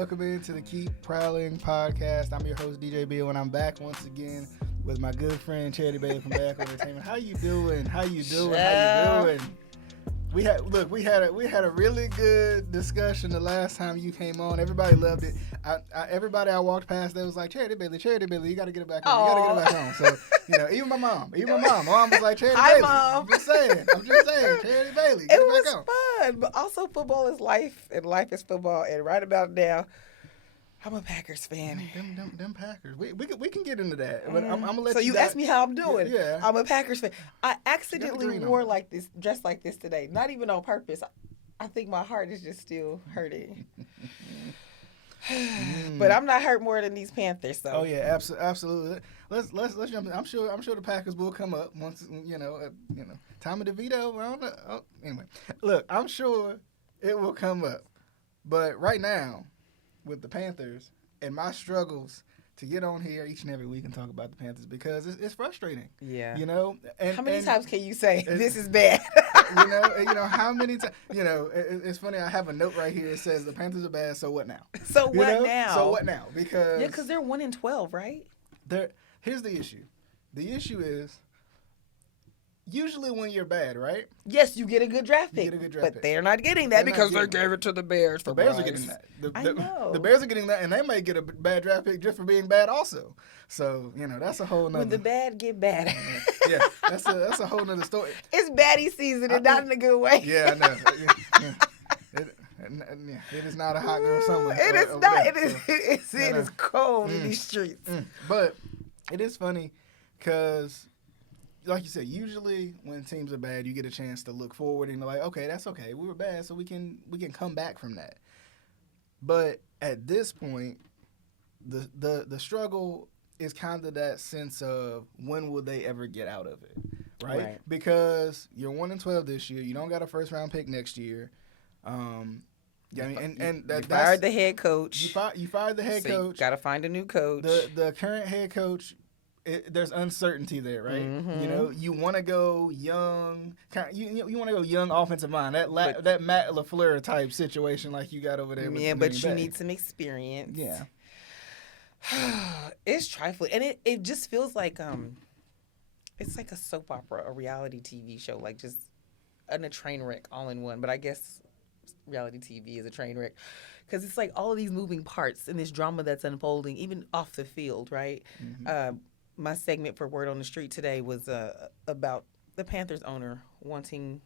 Welcome into the Keep Prowling podcast. I'm your host, DJ Beal, and I'm back once again with my good friend, Charity Bailey from Bahakel Entertainment. How you doing? We had a really good discussion the last time you came on. Everybody loved it. Everybody I walked past, they was like, Charity Bailey, you got to get it back on. You got to get it back on. So, even my mom was like, Charity Bailey. Mom. I'm just saying, Charity Bailey, get it back on. It was fun, but also football is life, and life is football. And right about now, I'm a Packers fan. Them Packers. We can get into that. But I'm gonna let you asked me how I'm doing. Yeah. I'm a Packers fan. I accidentally wore dressed like this today. Not even on purpose. I think my heart is just still hurting. But I'm not hurt more than these Panthers. So. Oh yeah, absolutely. Let's jump in. I'm sure the Packers will come up once Tommy DeVito. I don't know. Anyway, look, I'm sure it will come up. But right now, with the Panthers and my struggles to get on here each and every week and talk about the Panthers because it's frustrating. Yeah. And how many times can you say this is bad? How many times? It's funny. I have a note right here. It says the Panthers are bad. So what now? So what now? Because they're 1-12, right? Here's the issue. The issue is usually when you're bad, right? Yes, you get a good draft pick. But they're not getting that because they gave it to the Bears. The Bears are getting that. The Bears are getting that, and they might get a bad draft pick just for being bad also. So, that's a whole nother. When the bad get bad. Yeah, that's a whole nother story. It's baddie season and not in a good way. Yeah, I know. It is not a hot girl summer. It is not. It is cold in these streets. But it is funny because, like you said, usually when teams are bad, you get a chance to look forward and you're like, okay, that's okay. We were bad, so we can come back from that. But at this point, the struggle is kind of that sense of when will they ever get out of it, right? Because you're 1-12 this year. You don't got a first round pick next year. You fired the head coach. You fired the head coach. Got to find a new coach. The current head coach. There's uncertainty there, right? Mm-hmm. You want to go young. You want to go young offensive mind. That Matt LaFleur type situation like you got over there. Yeah, but you need some experience. Yeah, it's trifling, and it just feels like it's like a soap opera, a reality TV show, like just a train wreck all in one. But I guess reality TV is a train wreck because it's like all of these moving parts and this drama that's unfolding, even off the field, right? Mm-hmm. My segment for Word on the Street today was about the Panthers owner wanting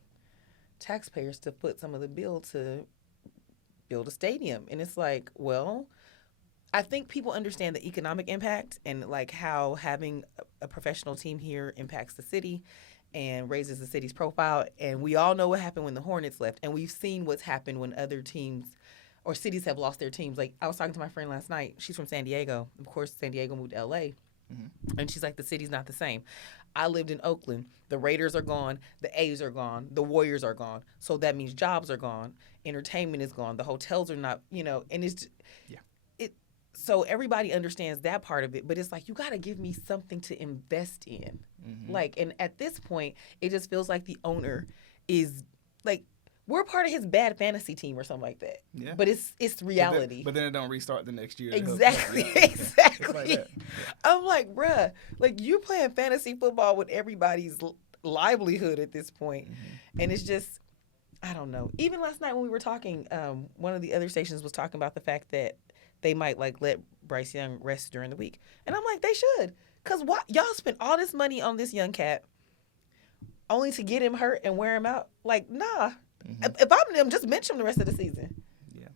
taxpayers to foot some of the bill to build a stadium. And it's like, well, I think people understand the economic impact and like how having a professional team here impacts the city and raises the city's profile. And we all know what happened when the Hornets left. And we've seen what's happened when other teams or cities have lost their teams. Like I was talking to my friend last night. She's from San Diego. Of course, San Diego moved to L.A., and she's like, the city's not the same. I lived in Oakland. The Raiders are gone. The A's are gone. The Warriors are gone. So that means jobs are gone. Entertainment is gone. The hotels are not, and it's so everybody understands that part of it. But it's like, you got to give me something to invest in. Mm-hmm. Like, and at this point, it just feels like the owner is like, we're part of his bad fantasy team or something like that. Yeah. But it's reality. But then it don't restart the next year. Exactly. Like I'm like, bruh, like you playing fantasy football with everybody's livelihood at this point. Mm-hmm. And it's just, I don't know. Even last night when we were talking, one of the other stations was talking about the fact that they might like let Bryce Young rest during the week. And I'm like, they should. Because y'all spent all this money on this young cat only to get him hurt and wear him out? Like, nah. Mm-hmm. If I'm them, just bench him the rest of the season. Yeah,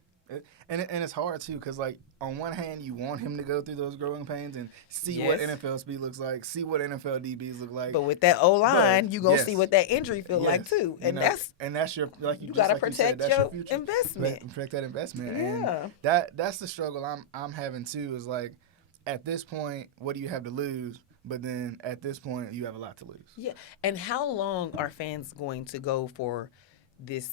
and it's hard too because like on one hand you want him to go through those growing pains and see what NFL speed looks like, see what NFL DBs look like. But with that O line, you gonna see what that injury feel like too, and that's your like you gotta like protect your investment. Protect that investment. Yeah, and that's the struggle I'm having too. Is like at this point, what do you have to lose? But then at this point, you have a lot to lose. Yeah, and how long are fans going to go for this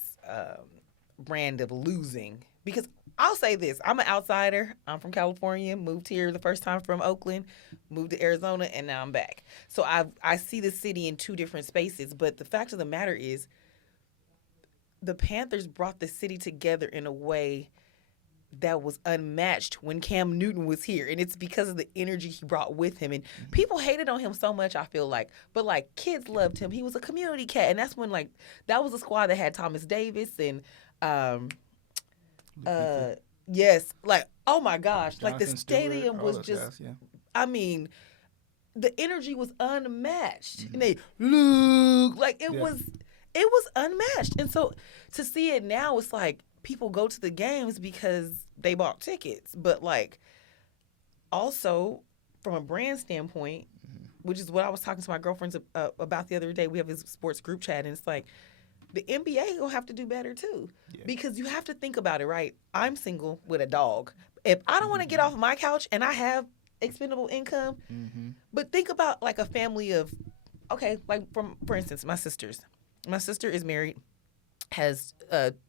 brand of losing? Because I'll say this, I'm an outsider. I'm from California, moved here the first time from Oakland, moved to Arizona, and now I'm back. So I see the city in two different spaces. But the fact of the matter is the Panthers brought the city together in a way that was unmatched when Cam Newton was here. And it's because of the energy he brought with him. And people hated on him so much, I feel like. But, like, kids loved him. He was a community cat. And that's when, like, that was a squad that had Thomas Davis and, yes, like, oh, my gosh. Like, the Jonathan stadium Stewart, was all those just, guys, yeah. I mean, the energy was unmatched. And they, Luke, like, it was unmatched. And so to see it now, it's like people go to the games because they bought tickets. But, like, also from a brand standpoint, which is what I was talking to my girlfriends about the other day. We have this sports group chat, and it's like the NBA gonna have to do better too, because you have to think about it, right? I'm single with a dog. If I don't want to get off my couch and I have expendable income, but think about like a family of, okay, like for instance, my sisters. My sister is married, has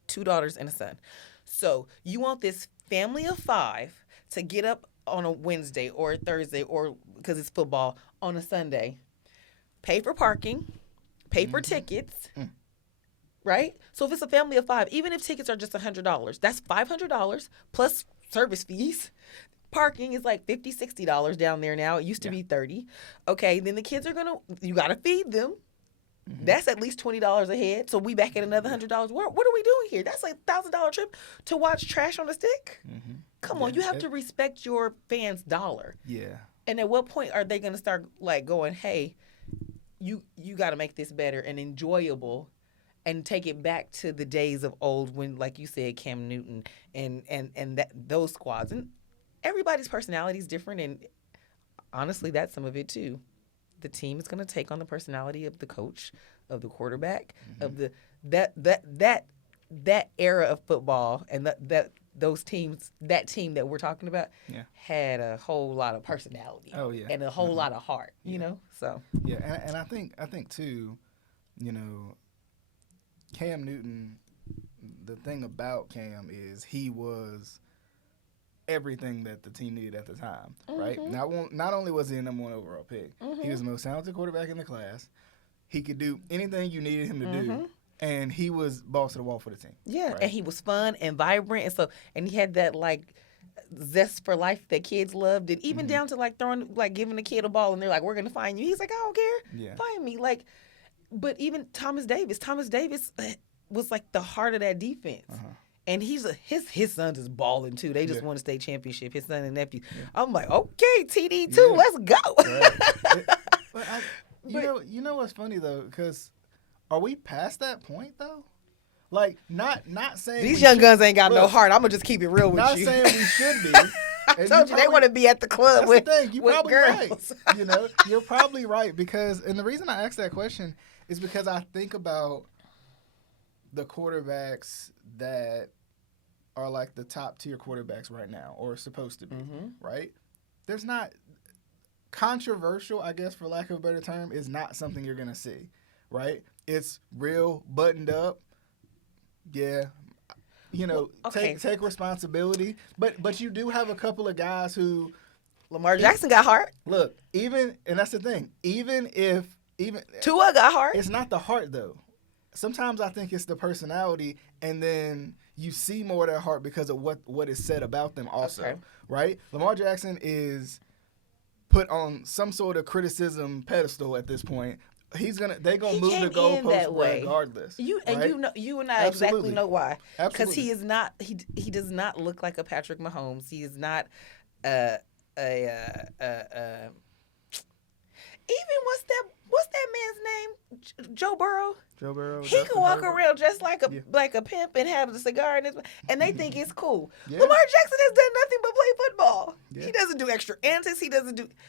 2 daughters and a son. So you want this family of 5 to get up on a Wednesday or a Thursday, or because it's football, on a Sunday, pay for parking, pay for tickets, right? So if it's a family of 5, even if tickets are just $100, that's $500 plus service fees. Parking is like $50, $60 down there now. It used to be $30. Okay, then the kids you got to feed them. That's at least $20 a head. So we back at another $100. What are we doing here? That's like $1,000 trip to watch trash on a stick. Come on, you have to respect your fans' dollar. Yeah. And at what point are they going to start like going, hey, you got to make this better and enjoyable, and take it back to the days of old when, like you said, Cam Newton and those squads, and everybody's personality is different, and honestly, that's some of it too. The team is going to take on the personality of the coach, of the quarterback, of that era of football, and those teams, that team that we're talking about, had a whole lot of personality. Oh yeah, and a whole lot of heart. You know, so yeah, and I think too, you know, Cam Newton. The thing about Cam is he was everything that the team needed at the time, right? Not only was he a number 1 overall pick, he was the most talented quarterback in the class. He could do anything you needed him to do, and he was boss of the wall for the team. Yeah, right? and he was fun and vibrant, and he had that like zest for life that kids loved, and even down to like giving a kid a ball, and they're like, "We're gonna find you." He's like, "I don't care, find me." Like, but even Thomas Davis was like the heart of that defense. And his sons is balling too. They just won a state championship. His son and nephew. I'm like, okay, TD2, let's go. Right. You know what's funny though? Because are we past that point though? Like, not saying these young guns ain't got no heart. I'm gonna just keep it real with not you. Not saying we should be. I told you they want to be at the club with, the thing. You're with probably girls. Right. You know, you're probably right, because, and the reason I asked that question is because I think about the quarterbacks that are like the top tier quarterbacks right now, or supposed to be, right? There's not controversial, I guess, for lack of a better term, is not something you're gonna see, right? It's real, buttoned up. Yeah, you know, take responsibility. But you do have a couple of guys who Lamar Jackson got heart. Look, and that's the thing. Even Tua got heart. It's not the heart though. Sometimes I think it's the personality, and then you see more of that heart because of what is said about them also, right? Lamar Jackson is put on some sort of criticism pedestal at this point. They're gonna move the goalpost regardless. You and I exactly know why. Because he is not. He does not look like a Patrick Mahomes. He is not even what's that man's name? Joe Burrow. Joe Burrow. He can walk around just like a pimp and have a cigar and they think it's cool. Yeah. Lamar Jackson has done nothing but play football. Yeah. He doesn't do extra antics.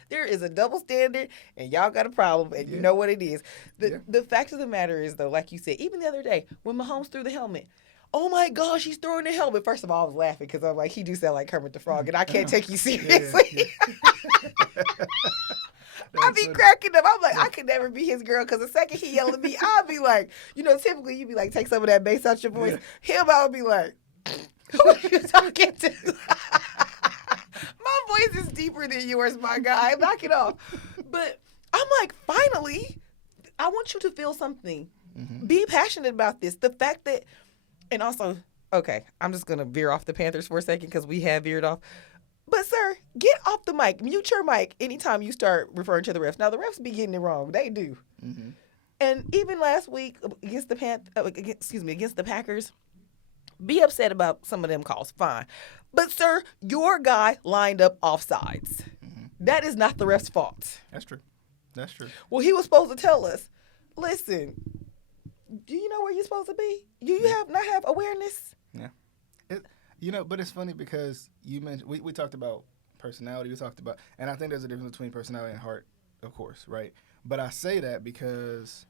There is a double standard, and y'all got a problem, and you know what it is. The fact of the matter is, though, like you said, even the other day when Mahomes threw the helmet, oh my gosh, he's throwing the helmet. First of all, I was laughing because I'm like, he do sound like Kermit the Frog, and I can't take you seriously. I be cracking up. I'm like, I could never be his girl, because the second he yelled at me, I'll be like, typically you'd be like, take some of that bass out your voice. Him, I would be like, who are you talking to? My voice is deeper than yours, my guy. Knock it off. But I'm like, finally, I want you to feel something. Be passionate about this. The fact that, and also, Okay, I'm just gonna veer off the Panthers for a second because we have veered off. But sir, get off the mic. Mute your mic anytime you start referring to the refs. Now the refs be getting it wrong. They do. Mm-hmm. And even last week against against the Packers, be upset about some of them calls. Fine, but sir, your guy lined up offsides. Mm-hmm. That is not the ref's fault. That's true. That's true. Well, he was supposed to tell us. Listen, do you know where you're supposed to be? Do you have awareness? Yeah. But it's funny because you mentioned we talked about personality. We talked about, and I think there's a difference between personality and heart, of course, right? But I say that because,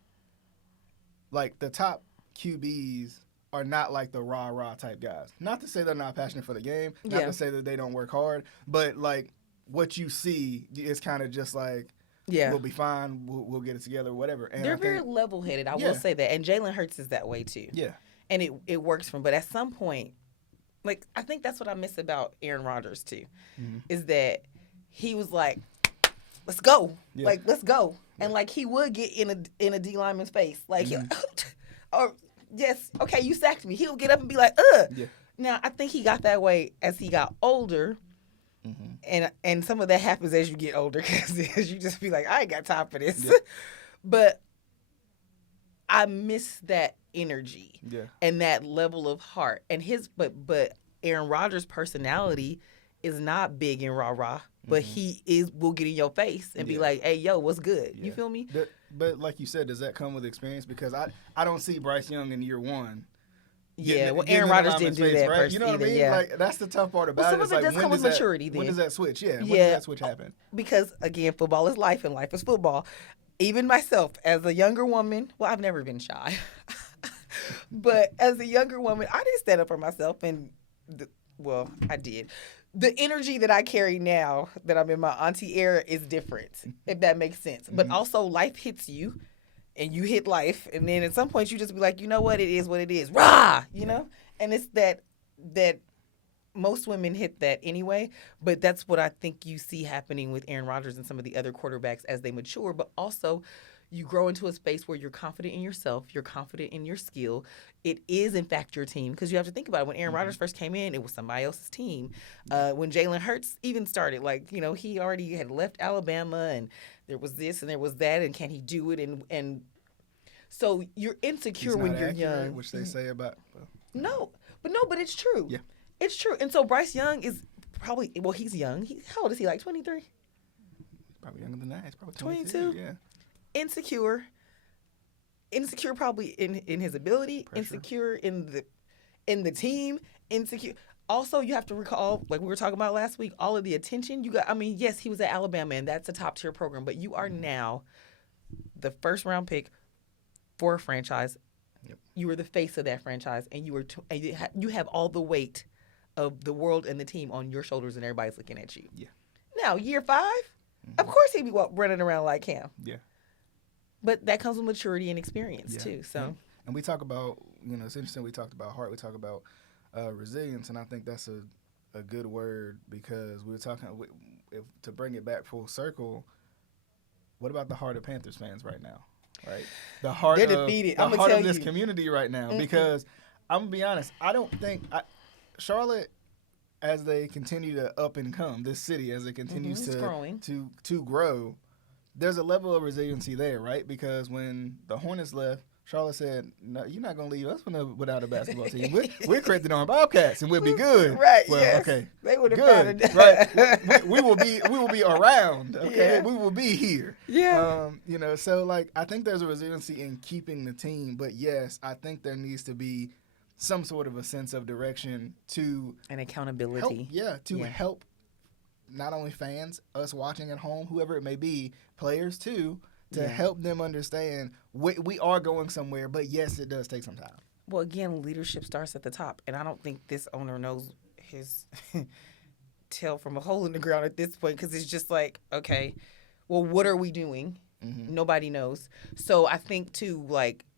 like, the top QBs are not like the rah-rah type guys. Not to say they're not passionate for the game. Not to say that they don't work hard. But, like, what you see is kind of just like, we'll be fine. We'll get it together, whatever. And they're very level-headed. I will say that. And Jalen Hurts is that way, too. Yeah. And it works for him. But at some point, like, I think that's what I miss about Aaron Rodgers, too, is that he was like, let's go. Yeah. Like, let's go. Yeah. And, like, he would get in a D lineman's face. Like, or, yes, okay, you sacked me. He'll get up and be like, ugh. Yeah. Now, I think he got that way as he got older. Mm-hmm. And some of that happens as you get older because you just be like, I ain't got time for this. Yeah. But I miss that energy and that level of heart. And but Aaron Rodgers' personality is not big and rah-rah, but he will get in your face and be like, hey, yo, what's good? You feel me? But like you said, does that come with experience? Because I don't see Bryce Young in year one. Aaron Rodgers didn't do that right? first You know what I mean? Yeah. Like, that's the tough part about it. Some of it does come with maturity then. When does that switch? Yeah. When does that switch happen? Because, again, football is life and life is football. Even myself, as a younger woman, well, I've never been shy. But as a younger woman, I didn't stand up for myself. And, I did. The energy that I carry now that I'm in my auntie era is different, if that makes sense. But also life hits you. And you hit life, and then at some point you just be like, you know what, it is what it is. Rah! You know? And it's that most women hit that anyway, but that's what I think you see happening with Aaron Rodgers and some of the other quarterbacks as they mature, but also you grow into a space where you're confident in yourself, you're confident in your skill. It is, in fact, your team, because you have to think about it. When Aaron Rodgers first came in, it was somebody else's team. When Jalen Hurts even started, he already had left Alabama, and there was this and there was that, and can he do it? And so you're insecure when you're young. Which they say about... But it's true. Yeah. It's true. And so Bryce Young is probably, he's young. How old is he, like 23? Probably younger than that. He's probably 22. Yeah. Insecure probably in his ability, pressure. Insecure in the team, insecure. Also, you have to recall, like we were talking about last week, all of the attention you got. I mean, yes, he was at Alabama, and that's a top-tier program, but you are now the first-round pick for a franchise. Yep. You were the face of that franchise, and you have all the weight of the world and the team on your shoulders, and everybody's looking at you. Yeah. Now, year 5, of course he'd be running around like him. Yeah. But that comes with maturity and experience, too. So, and we talk about, it's interesting, we talked about heart, we talk about resilience, and I think that's a good word because we were talking, to bring it back full circle, what about the heart of Panthers fans right now? Right? The heart They're defeated. The heart of this community right now. Because I'm going to be honest, I don't think Charlotte, as they continue to up and come, this city, as it continues to grow, there's a level of resiliency there, right? Because when the Hornets left, Charlotte said, "No, you're not going to leave us without a basketball team. We're creating our Bobcats, and we'll be good." Right? Well, yes. Okay. They would have found it. Right? We will be around. Okay. Yeah. We will be here. Yeah. So I think there's a resiliency in keeping the team, but yes, I think there needs to be some sort of a sense of direction and accountability. Help not only fans, us watching at home, whoever it may be, players too, to help them understand we are going somewhere, but yes, it does take some time. Well, again, leadership starts at the top, and I don't think this owner knows his tail from a hole in the ground at this point because it's just like, okay, well, what are we doing? Mm-hmm. Nobody knows. So I think, too,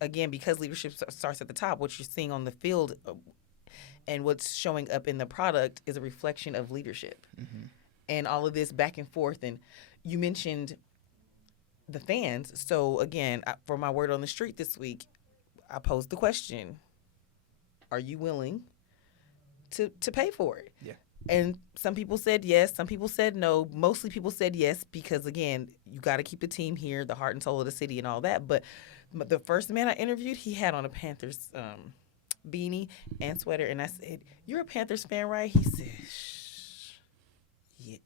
again, because leadership starts at the top, what you're seeing on the field and what's showing up in the product is a reflection of leadership. Mm-hmm. And all of this back and forth. And you mentioned the fans. So, again, for my word on the street this week, I posed the question, are you willing to pay for it. Yeah. And some people said yes, some people said no. Mostly people said yes because, again, you got to keep the team here, the heart and soul of the city and all that. But the first man I interviewed, he had on a Panthers beanie and sweater. And I said, "You're a Panthers fan, right?" He said, "Shh. Yeah."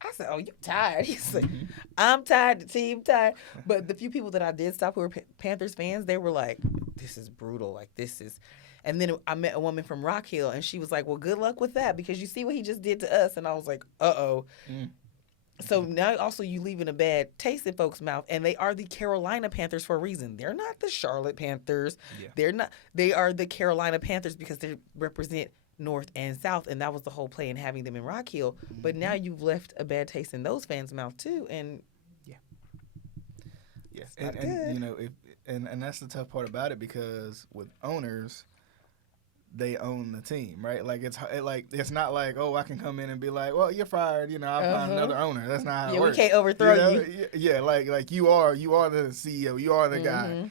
I said, "Oh, you tired?" He said, "I'm tired, the team tired." But the few people that I did stop who were Panthers fans, they were like, "This is brutal. Like, this is..." And then I met a woman from Rock Hill, and she was like, "Well, good luck with that because you see what he just did to us." And I was like, "Uh-oh." So now also you leaving a bad taste in folks' mouth, and they are the Carolina Panthers for a reason. They're not the Charlotte Panthers. Yeah. They're not. They are the Carolina Panthers because they represent North and South, and that was the whole play in having them in Rock Hill. But now you've left a bad taste in those fans' mouth too, and and you know, and that's the tough part about it because with owners, they own the team, right? Like it's not like, oh, I can come in and be like, well, you're fired, you know, I'll find another owner. That's not how it works. We can't overthrow you. you. Yeah, like you are the CEO, you are the guy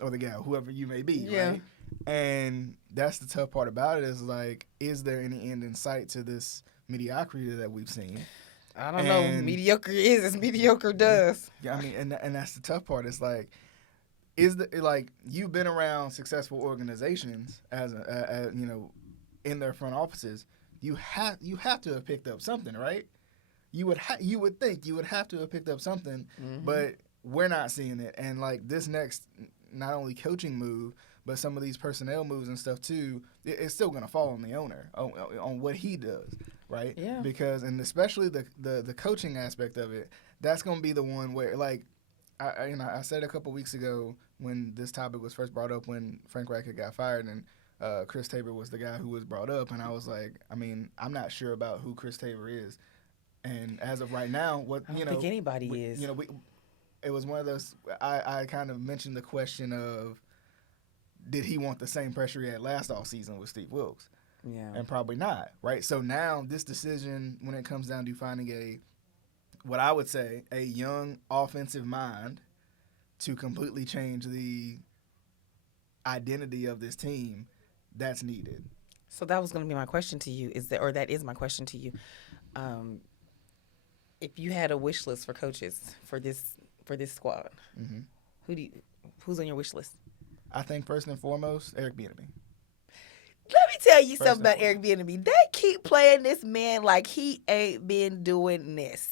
or the gal, whoever you may be, right? And that's the tough part about it is like, is there any end in sight to this mediocrity that we've seen? I don't know. Mediocre is as mediocre does. Yeah, I mean, and that's the tough part. It's like, you've been around successful organizations as you know, in their front offices. You have to have picked up something, right? You would think you would have to have picked up something, but we're not seeing it. And like this next, not only coaching move, but some of these personnel moves and stuff too, it's still going to fall on the owner, on what he does, right? Yeah. Because, and especially the coaching aspect of it, that's going to be the one where, like, I said a couple weeks ago when this topic was first brought up when Frank Reich got fired and Chris Tabor was the guy who was brought up, and I was like, I mean, I'm not sure about who Chris Tabor is, and as of right now, I don't think anybody is. You know, it was one of those. I kind of mentioned the question of, did he want the same pressure he had last offseason with Steve Wilkes? Yeah. And probably not, right? So now this decision, when it comes down to finding what I would say, a young offensive mind to completely change the identity of this team, that's needed. So that was going to be my question to you. That is my question to you. If you had a wish list for coaches for this squad, who's on your wish list? I think first and foremost, Eric Bieniemy. Let me tell you something about Eric Bieniemy. They keep playing this man like he ain't been doing this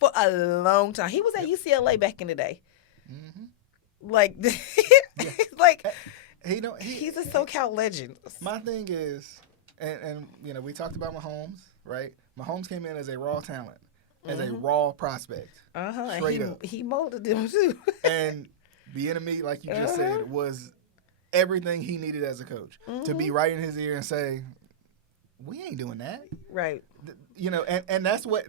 for a long time. He was at UCLA back in the day. Like, like he's a SoCal legend. My thing is, and you know, we talked about Mahomes, right? Mahomes came in as a raw talent, as a raw prospect, straight up. He molded them too. And Bieniemy, like you just said, was everything he needed as a coach to be right in his ear and say, "We ain't doing that." Right. You know, and that's what.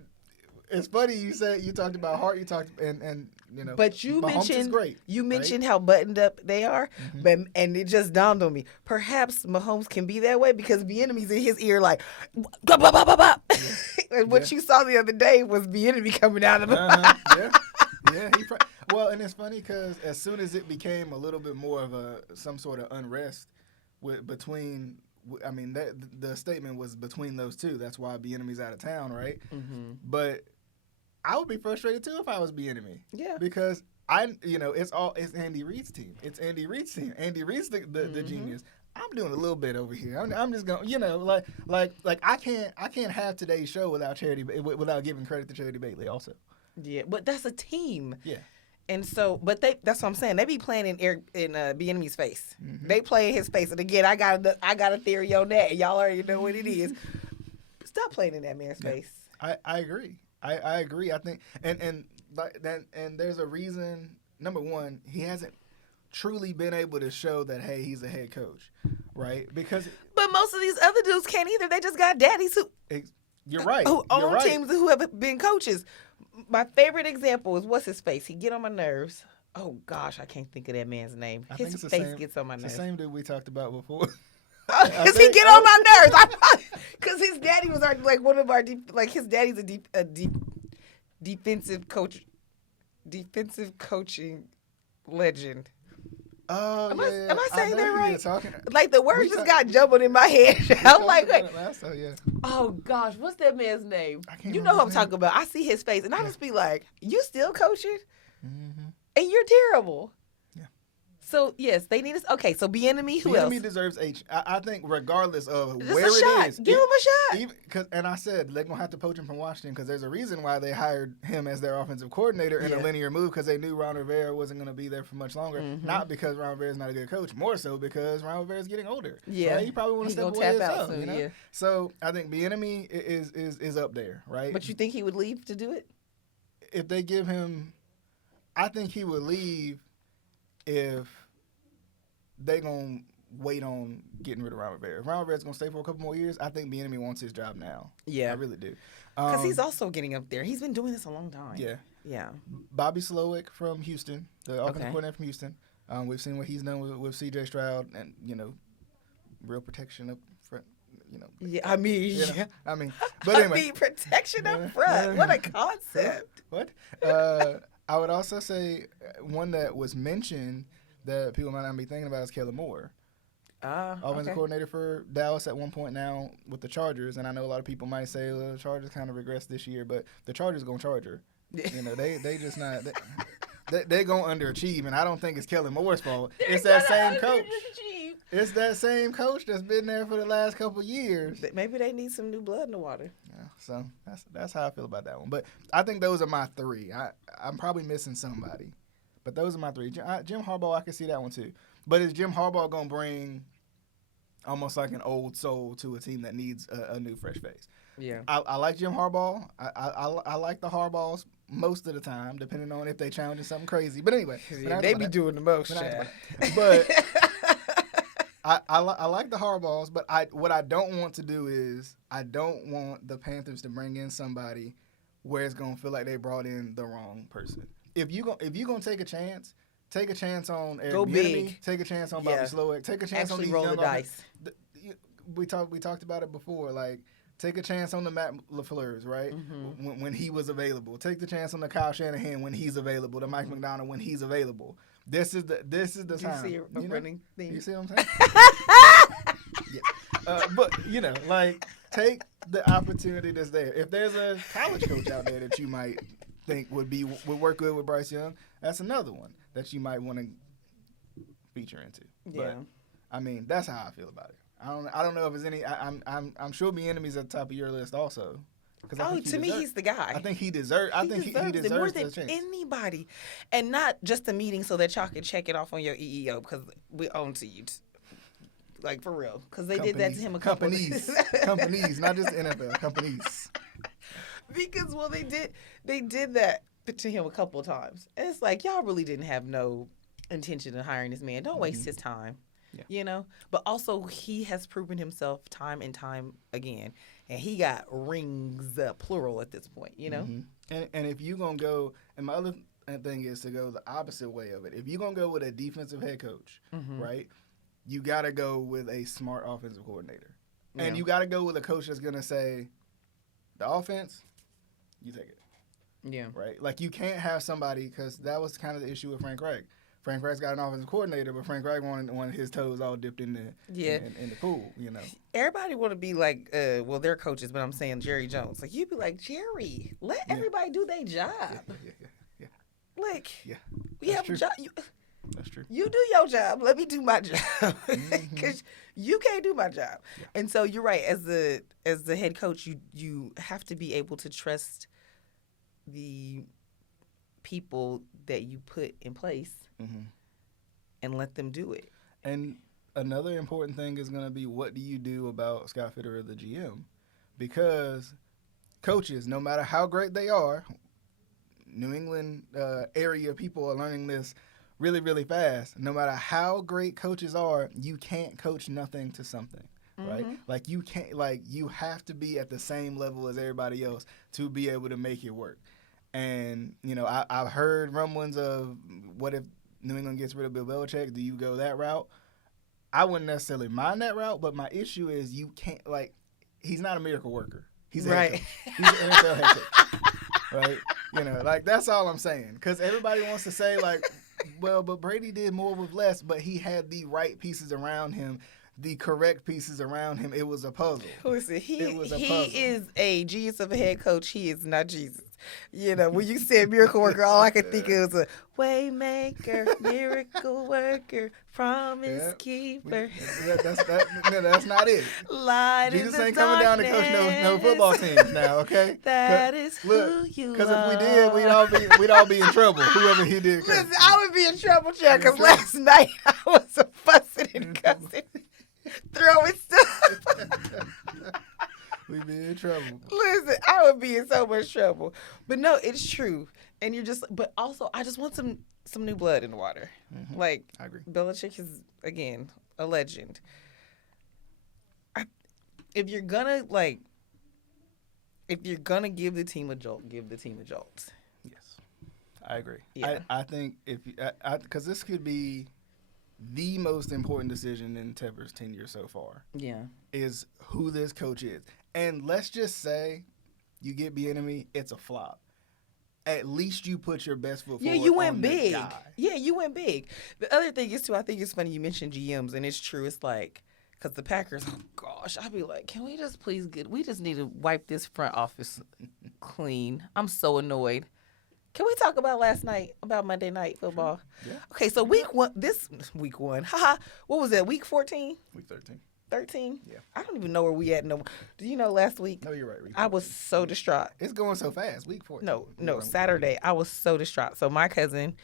It's funny you talked about heart. You talked and you know. But you Mahomes mentioned is great, mentioned how buttoned up they are, and it just dawned on me. Perhaps Mahomes can be that way because Bieniemy's in his ear like, blah, blah, blah, blah, blah. And what you saw the other day was Bieniemy coming out of him. Yeah. Well, and it's funny because as soon as it became a little bit more of some sort of unrest between, I mean, the statement was between those two. That's why Bieniemy's out of town, right? But I would be frustrated too if I was Bieniemy. Yeah. Because it's Andy Reid's team. It's Andy Reid's team. Andy Reid's the genius. I'm doing a little bit over here. I'm just going, you know, like I can't have today's show without giving credit to Charity Bailey also. Yeah, but that's a team. Yeah. And so, but that's what I'm saying. They be playing in Bieniemy's face. They play in his face. And again, I got a theory on that. Y'all already know what it is. Stop playing in that man's face. I agree. I agree. I think, and there's a reason. Number one, he hasn't truly been able to show that, hey, he's a head coach, right? But most of these other dudes can't either. They just got daddies You're right. Who own teams who have been coaches. My favorite example is what's his face. He get on my nerves. Oh gosh, I can't think of that man's name. His face gets on my nerves. It's the same dude we talked about before. Because he get on my nerves. Because his daddy was one of our his daddy's a defensive coach, defensive coaching legend. Oh, Am yeah. I saying know that who right? you're talking. Like the words We just talk- got jumbled in my head. We I'm talked like, about it last time, yeah. oh gosh, what's that man's name? I can't You know who I'm remember his name. talking about. I see his face, and I just be like, you still coaching, Mm-hmm. and you're terrible. Yeah. So yes, they need us. Okay, so Bieniemy, who Bieniemy else? deserves I think regardless of Just where a shot. it is, Give him a shot. Even and I said they're gonna have to poach him from Washington because there's a reason why they hired him as their offensive coordinator in a linear move because they knew Ron Rivera wasn't gonna be there for much longer. Mm-hmm. Not because Ron Rivera's not a good coach, more so because Ron Rivera's getting older. Yeah, right? He probably want to step away tap himself. out soon, You know? yeah. So I think Bieniemy is up there, right? But you think he would leave to do it? If they give him, I think he would leave if they gonna wait on getting rid of Ron Rivera. If Ron Rivera's gonna stay for a couple more years, I think Bieniemy wants his job now. Yeah, I really do. Because he's also getting up there. He's been doing this a long time. Yeah. Yeah. Bobby Slowick from Houston, the offensive Okay. coordinator from Houston. We've seen what he's done with C.J. Stroud and, real protection up front, Yeah, I mean, You know, yeah. I mean, but anyway. I mean, protection up front. What a concept. What? I would also say one that was mentioned that people might not be thinking about is Kellen Moore. Offensive Okay. coordinator for Dallas at one point now with the Chargers, and I know a lot of people might say, well, the Chargers kind of regressed this year, but the Chargers going to charge her. They just not they going to underachieve, and I don't think it's Kellen Moore's fault. It's that same coach. It's that same coach that's been there for the last couple of years. Maybe they need some new blood in the water. Yeah, so that's how I feel about that one. But I think those are my three. I'm probably missing somebody, but those are my three. Jim Harbaugh, I can see that one too. But is Jim Harbaugh going to bring almost like an old soul to a team that needs a new fresh face? Yeah. I like Jim Harbaugh. I like the Harbaughs most of the time, depending on if they challenge something crazy. But anyway, They be doing the most, But I like the Harbaughs, but what I don't want to do is I don't want the Panthers to bring in somebody where it's gonna feel like they brought in the wrong person. If you gonna take a chance on Eric Go Bieniemy, big. take a chance on Bobby Slowick, take a chance on Actually these roll young the dice. We talked about it before, like. Take a chance on the Matt LaFleur's, right? Mm-hmm. When he was available. Take the chance on the Kyle Shanahan when he's available. The Mike McDonald when he's available. This is the time. Do you see a running thing? You see what I'm saying? Yeah. But like take the opportunity that's there. If there's a college coach out there that you might think would work good with Bryce Young, that's another one that you might want to feature into. Yeah. But I mean, that's how I feel about it. I don't know if there's any. I'm sure Bieniemy's at the top of your list also. To me, he's the guy. I think he deserves. I think he deserves it more the than chance. anybody, and not just a meeting so that y'all can check it off on your EEO because we own to you, like for real. Because they did that to him a couple companies, not just NFL companies. Because they did that to him a couple of times, and it's like y'all really didn't have no intention of hiring this man. Don't waste his time. Yeah. But also he has proven himself time and time again, and he got rings, plural at this point. Mm-hmm. And if you gonna go, and my other thing is to go the opposite way of it. If you're gonna go with a defensive head coach, right, you gotta go with a smart offensive coordinator, and you gotta go with a coach that's gonna say, the offense, you take it. Yeah. Right. Like you can't have somebody because that was kind of the issue with Frank Reich. Frank Reich's got an offensive coordinator, but Frank Reich wanted his toes all dipped in the pool, Everybody want to be like, their coaches, but I'm saying Jerry Jones. Like, you'd be like, Jerry, let everybody do their job. Yeah. Like, we That's have true. a job. That's true. You do your job. Let me do my job. Because you can't do my job. Yeah. And so you're right. As the head coach, you have to be able to trust the people that you put in place and let them do it. And another important thing is going to be, what do you do about Scott Fitterer, the GM? Because coaches, no matter how great they are, New England area people are learning this really, really fast. No matter how great coaches are, you can't coach nothing to something. Right? Like you can't, you have to be at the same level as everybody else to be able to make it work. And, I've heard rumblings of what if New England gets rid of Bill Belichick? Do you go that route? I wouldn't necessarily mind that route, but my issue is you can't, he's not a miracle worker. He's a head coach. He's an NFL head coach. Right? Like that's all I'm saying. Because everybody wants to say like, well, but Brady did more with less, but he had the right pieces around him, the correct pieces around him. It was a puzzle. Listen, It was a he puzzle. is a genius of a head coach. He is not Jesus. When you said miracle worker, all I could think of was a way maker, miracle worker, promise keeper. That's not it. Light Jesus in the ain't coming down to coach no football teams now, okay? That is who you are. Because if we did, we'd all be in trouble. Whoever he did. Listen, I would be in trouble, Chuck, because last night I was fussing and cussing, throwing stuff. We'd be in trouble. Listen, I would be in so much trouble. But no, it's true. And but also, I just want some new blood in the water. Mm-hmm. Like, I agree. Belichick is, again, a legend. If you're gonna give the team a jolt, give the team a jolt. Yes, I agree. Yeah. I think because this could be the most important decision in Tepper's tenure so far. Yeah. Is who this coach is. And let's just say you get Bieniemy, it's a flop. At least you put your best foot forward. Yeah, you went on big. The guy. Yeah, you went big. The other thing is, too, I think it's funny you mentioned GMs, and it's true. It's like, because the Packers, oh gosh, I'd be like, can we just please we just need to wipe this front office clean. I'm so annoyed. Can we talk about last night, about Monday Night Football? Sure. Yeah. Okay, so week one, haha, what was that, week 14? Week 13. 13? Yeah. I don't even know where we at. No, do you know last week? No, you're right. I was so distraught. It's going so fast. Week 14. No, Saturday. I was so distraught. So my cousin,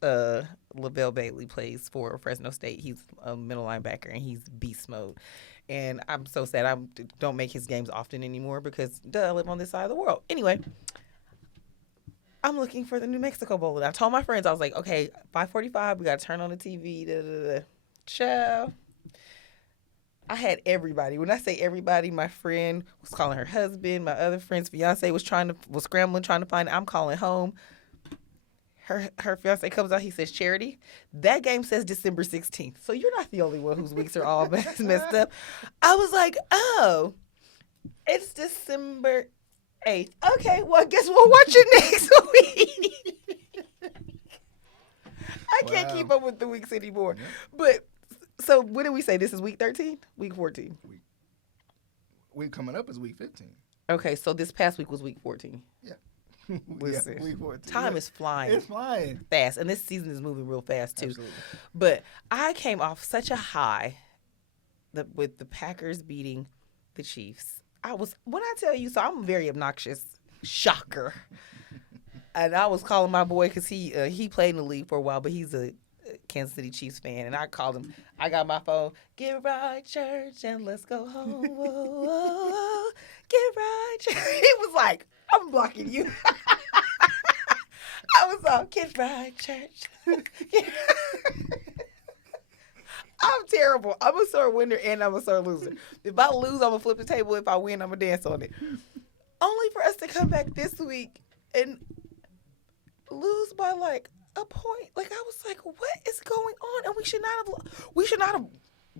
Lavelle Bailey, plays for Fresno State. He's a middle linebacker, and he's beast mode. And I'm so sad I don't make his games often anymore because, I live on this side of the world. Anyway, I'm looking for the New Mexico Bowl. And I told my friends, I was like, okay, 5:45, we got to turn on the TV. Ciao. I had everybody. When I say everybody, my friend was calling her husband. My other friend's fiance was scrambling, trying to find it. I'm calling home. Her fiance comes out. He says, Charity, that game says December 16th. So you're not the only one whose weeks are all messed up. I was like, oh, it's December 8th. Okay, well, I guess we'll watch it next week. I can't keep up with the weeks anymore. Yeah. But so what did we say? This is week 13? Week 14? Week coming up is week 15. Okay, so this past week was week 14. Yeah. Listen, yeah, week 14. Time is flying. It's flying. Fast. And this season is moving real fast, too. Absolutely. But I came off such a high with the Packers beating the Chiefs. When I tell you, so I'm very obnoxious. Shocker. And I was calling my boy because he played in the league for a while, but he's a Kansas City Chiefs fan, and I called him. I got my phone. Get right, church, and let's go home. Whoa, whoa, whoa. Get right, church. He was like, I'm blocking you. I was all, get right, church. I'm terrible. I'm a sore winner and I'm a sore loser. If I lose, I'm going to flip the table. If I win, I'm going to dance on it. Only for us to come back this week and lose by like a point. Like, I was like, what is going on? And we should not have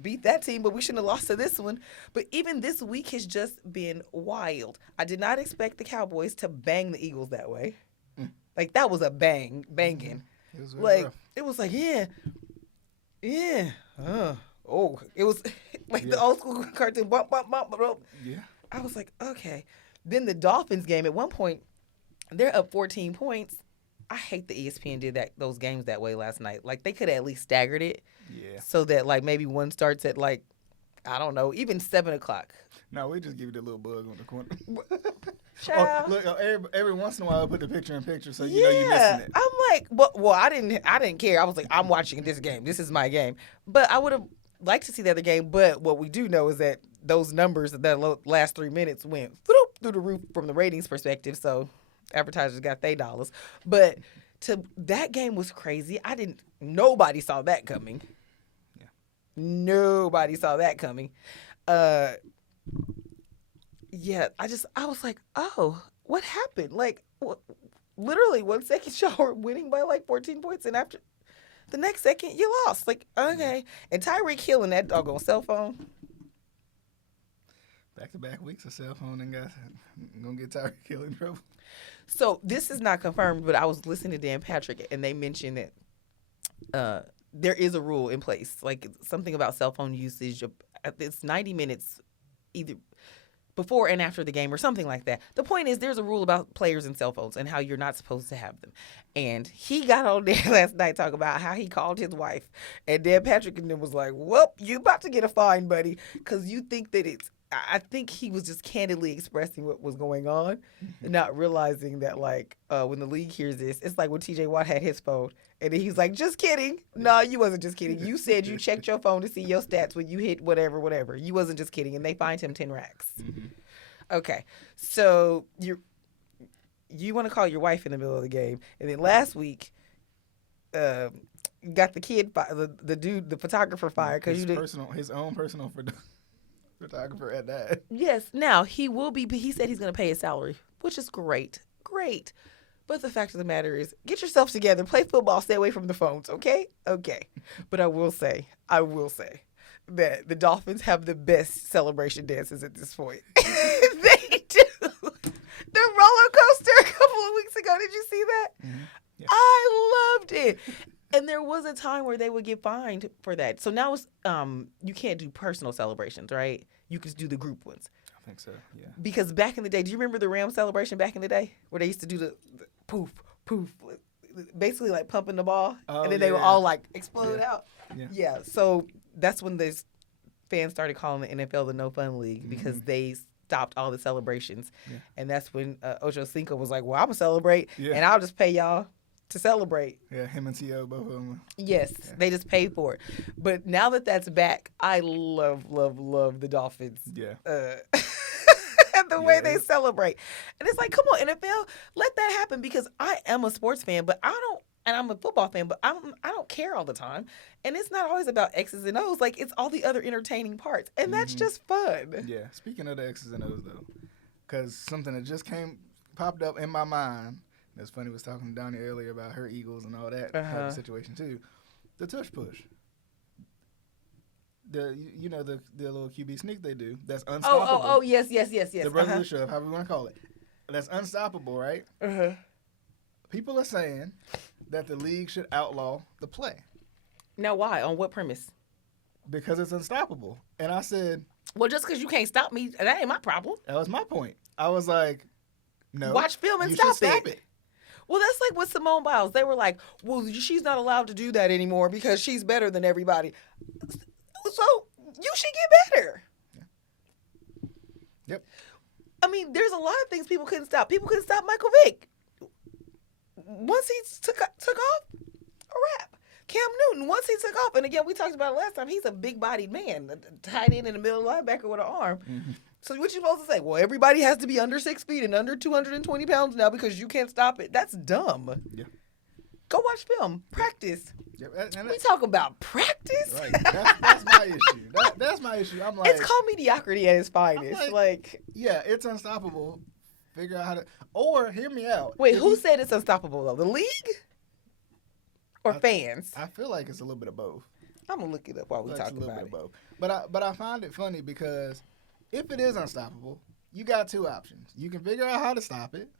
beat that team, but we shouldn't have lost to this one. But even this week has just been wild. I did not expect the Cowboys to bang the Eagles that way. Like, that was a banging. It was like rough. It was like, yeah. It was like the old school cartoon. Bump, bump, bump, bump. Yeah. I was like, okay. Then the Dolphins game, at one point, they're up 14 points. I hate the ESPN did those games that way last night. Like, they could have at least staggered it. Yeah. So that, like, maybe one starts at, like, I don't know, even 7 o'clock. No, we just give you the little bug on the corner. Child. Look, every once in a while I put the picture in picture so you know you're missing it. I'm like, well, I didn't care. I was like, I'm watching this game. This is my game. But I would have liked to see the other game. But what we do know is that those numbers, that last 3 minutes went through the roof from the ratings perspective. So advertisers got their dollars. But that game was crazy. Nobody saw that coming. Yeah. Nobody saw that coming. Yeah, I was like, oh, what happened? Like, literally 1 second y'all were winning by like 14 points, and after the next second you lost. Like, okay. And Tyreek Hill and that doggone cell phone. Back-to-back weeks of cell phone and gonna get Tyreek Hill in trouble. So this is not confirmed, but I was listening to Dan Patrick, and they mentioned that there is a rule in place, like something about cell phone usage. It's 90 minutes either before and after the game or something like that. The point is there's a rule about players and cell phones and how you're not supposed to have them. And he got on there last night talking about how he called his wife. And Dan Patrick and them was like, well, you about to get a fine, buddy, because you think that it's – I think he was just candidly expressing what was going on, not realizing that, like, when the league hears this, it's like when T.J. Watt had his phone. And then he's like, just kidding. No, you wasn't just kidding. You said you checked your phone to see your stats when you hit whatever. You wasn't just kidding. And they fined him 10 racks. Mm-hmm. Okay. So you want to call your wife in the middle of the game. And then last week, got the kid, the dude, the photographer fired. His own personal photographer at that. Yes. Now, he said he's going to pay his salary, which is great. Great. But the fact of the matter is, get yourself together, play football, stay away from the phones, okay? Okay. But I will say that the Dolphins have the best celebration dances at this point. They do. The roller coaster a couple of weeks ago, did you see that? Mm-hmm. Yeah. I loved it. And there was a time where they would get fined for that. So now it's you can't do personal celebrations, right? You can do the group ones. I think so, yeah. Because back in the day, do you remember the Ram celebration back in the day? Where they used to do the poof, poof, basically like pumping the ball. And then they would all like explode out. Yeah. So that's when the fans started calling the NFL the No Fun League because they stopped all the celebrations. Yeah. And that's when Ocho Cinco was like, well, I'm going to celebrate and I'll just pay y'all to celebrate. Yeah, him and T.O., both of them. Yes, they just paid for it. But now that that's back, I love the Dolphins. Yeah. The way they celebrate. And it's like, come on, NFL, let that happen because I am a sports fan, but I'm a football fan, but I don't care all the time. And it's not always about X's and O's. Like, it's all the other entertaining parts. And that's just fun. Yeah. Speaking of the X's and O's, though, because something that just popped up in my mind. It's funny, I was talking to Donnie earlier about her Eagles and all that type of situation, too. The tush push. The little QB sneak they do. That's unstoppable. Oh, yes. The brotherly shove, however you want to call it. That's unstoppable, right? Uh-huh. People are saying that the league should outlaw the play. Now, why? On what premise? Because it's unstoppable. And I said... Well, just because you can't stop me, that ain't my problem. That was my point. I was like, no. Watch film and stop it. Well, that's like with Simone Biles. They were like, well, she's not allowed to do that anymore because she's better than everybody. So you should get better. Yeah. Yep. I mean, there's a lot of things people couldn't stop. People couldn't stop Michael Vick. Once he took off, a wrap. Cam Newton, once he took off, and again, we talked about it last time, he's a big-bodied man, tight end in the middle linebacker with an arm. Mm-hmm. So what you supposed to say? Well, everybody has to be under 6 feet and under 220 pounds now because you can't stop it. That's dumb. Yeah. Go watch film. Practice. Yeah, we talk about practice? Right. That's my issue. That's my issue. I'm like... It's called mediocrity at its finest. Yeah, it's unstoppable. Figure out how to... Or, hear me out. Wait, who said it's unstoppable, though? The league? Or fans? I feel like it's a little bit of both. I'm going to look it up while we talk about it. A little bit of both. But I find it funny because... If it is unstoppable, you got two options. You can figure out how to stop it,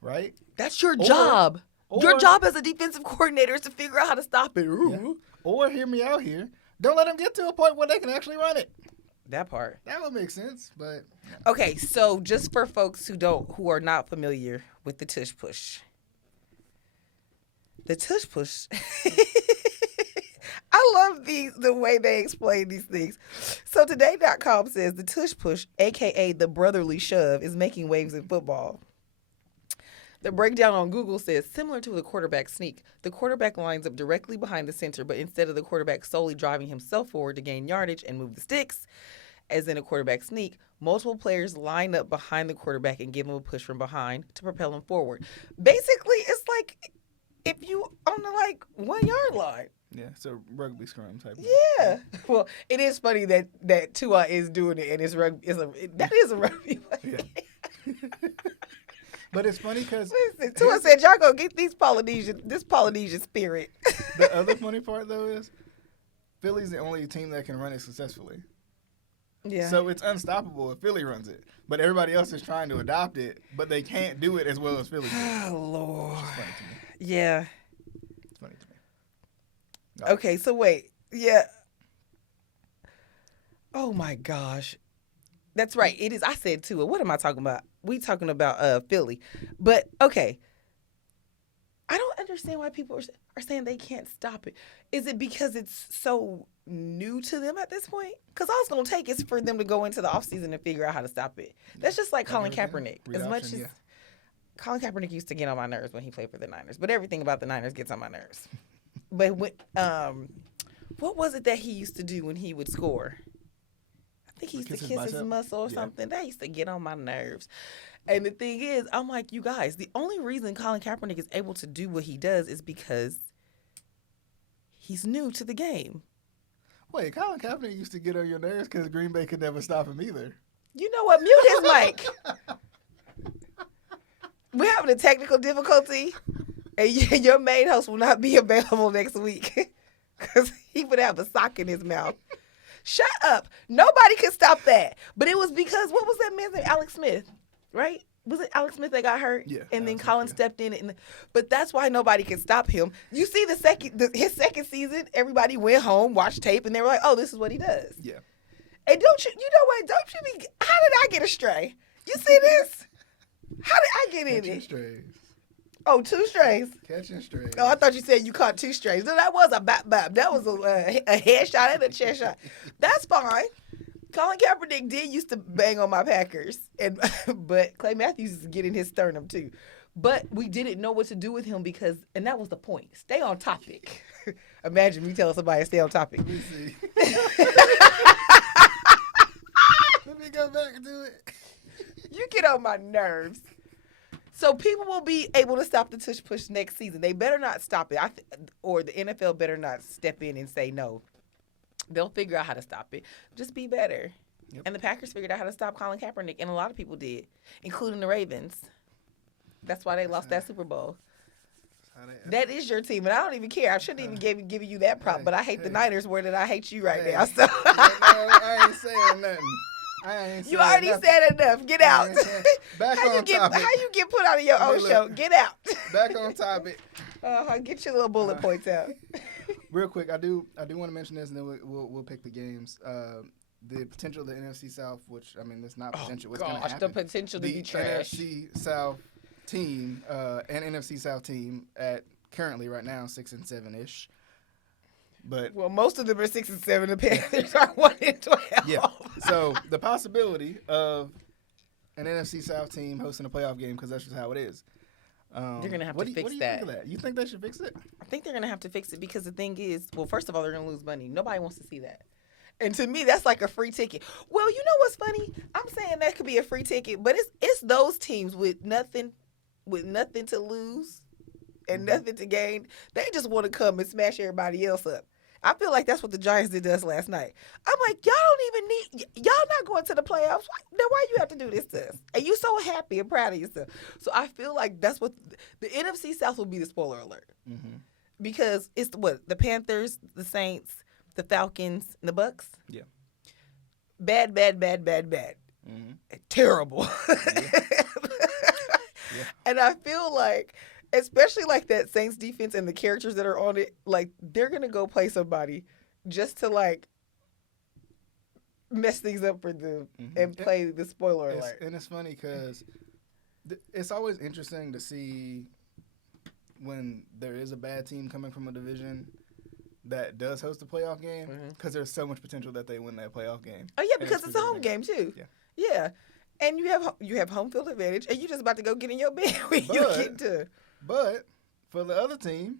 right? That's your job. Your job as a defensive coordinator is to figure out how to stop it. Yeah. Or, hear me out here, don't let them get to a point where they can actually run it. That part. That would make sense, but... Okay, so just for folks who are not familiar with the tush push. The tush push... I love the way they explain these things. So Today.com says the tush push, a.k.a. the brotherly shove, is making waves in football. The breakdown on Google says, similar to the quarterback sneak, the quarterback lines up directly behind the center, but instead of the quarterback solely driving himself forward to gain yardage and move the sticks, as in a quarterback sneak, multiple players line up behind the quarterback and give him a push from behind to propel him forward. Basically, it's like if you on the 1 yard line. Yeah, it's a rugby scrum type. Yeah. Well, it is funny that Tua is doing it, and it's rugby. That is a rugby play. Yeah. But it's funny because Tua said, "Y'all go get this Polynesian spirit." The other funny part though is Philly's the only team that can run it successfully. Yeah. So it's unstoppable if Philly runs it. But everybody else is trying to adopt it, but they can't do it as well as Philly does. Oh, Lord. Which is funny to me. Yeah. It's funny to me. Right. Okay, so wait. Yeah. Oh, my gosh. That's right. It is. I said Tua. What am I talking about? We talking about Philly. But, okay. I don't understand why people are saying they can't stop it. Is it because it's so new to them at this point? Because all it's going to take is for them to go into the offseason and figure out how to stop it. That's just like Colin Kaepernick. As much as Colin Kaepernick used to get on my nerves when he played for the Niners, but everything about the Niners gets on my nerves. But when, what was it that he used to do when he would score? I think he used to kiss his muscle or something. That used to get on my nerves. And the thing is, I'm like, you guys, the only reason Colin Kaepernick is able to do what he does is because he's new to the game. Wait, Colin Kaepernick used to get on your nerves because Green Bay could never stop him either. You know what? Mute his mic. We're having a technical difficulty, and your main host will not be available next week because he would have a sock in his mouth. Shut up. Nobody could stop that. But it was because, what was that man's name? Alex Smith, right? Was it Alex Smith that got hurt? Yeah. And then Colin stepped in. But that's why nobody could stop him. You see his second season, everybody went home, watched tape, and they were like, oh, this is what he does. Yeah. And don't you know what? Don't you be, how did I get astray? You see this? How did I get in Catching it? strays. Oh, 2 strays. Catching strays. Oh, I thought you said you caught 2 strays. No, that was a bap. That was a headshot and a chest shot. That's fine. Colin Kaepernick did used to bang on my Packers, but Clay Matthews is getting his sternum too. But we didn't know what to do with him and that was the point. Stay on topic. Imagine me telling somebody to stay on topic. Let me see. Let me go back and do it. You get on my nerves. So people will be able to stop the tush push next season. They better not stop it, or the NFL better not step in and say no. They'll figure out how to stop it. Just be better. Yep. And the Packers figured out how to stop Colin Kaepernick, and a lot of people did, including the Ravens. That's why they lost that Super Bowl. That is your team, and I don't even care. I shouldn't even give you that prop, but I hate the Niners more than I hate you right now. So I ain't saying nothing. You already said enough. Get out. Back on topic. How you get put out of your own show? Get out. Back on topic. Get your little bullet points out. Real quick, I do want to mention this, and then we'll pick the games. The potential of the NFC South, which I mean, it's not potential. It's going to happen. The potential to be trash. The NFC South team and NFC South team at currently right now 6-7-ish. But most of them are 6-7. The Panthers are 1-12. Yeah. So the possibility of an NFC South team hosting a playoff game, because that's just how it is. They're gonna have to fix that. What do you think of that? You think they should fix it? I think they're gonna have to fix it because the thing is, well, first of all, they're gonna lose money. Nobody wants to see that. And to me, that's like a free ticket. Well, you know what's funny? I'm saying that could be a free ticket, but it's those teams with nothing to lose and nothing to gain. They just want to come and smash everybody else up. I feel like that's what the Giants did to us last night. I'm like, y'all not going to the playoffs. Then why you have to do this to us? And you so happy and proud of yourself. So I feel like that's what the NFC South will be the spoiler alert. Mm-hmm. Because it's the Panthers, the Saints, the Falcons, and the Bucks. Yeah. Bad. Mm-hmm. Terrible. Yeah. Yeah. And I feel like, especially like that Saints defense and the characters that are on it, like they're going to go play somebody just to like mess things up for them and play the spoiler alert. And it's funny because it's always interesting to see when there is a bad team coming from a division that does host a playoff game, because there's so much potential that they win that playoff game. Oh, yeah, because it's a home game too. Yeah. Yeah. And you have home field advantage, and you're just about to go get in your bed when you get to. But for the other team,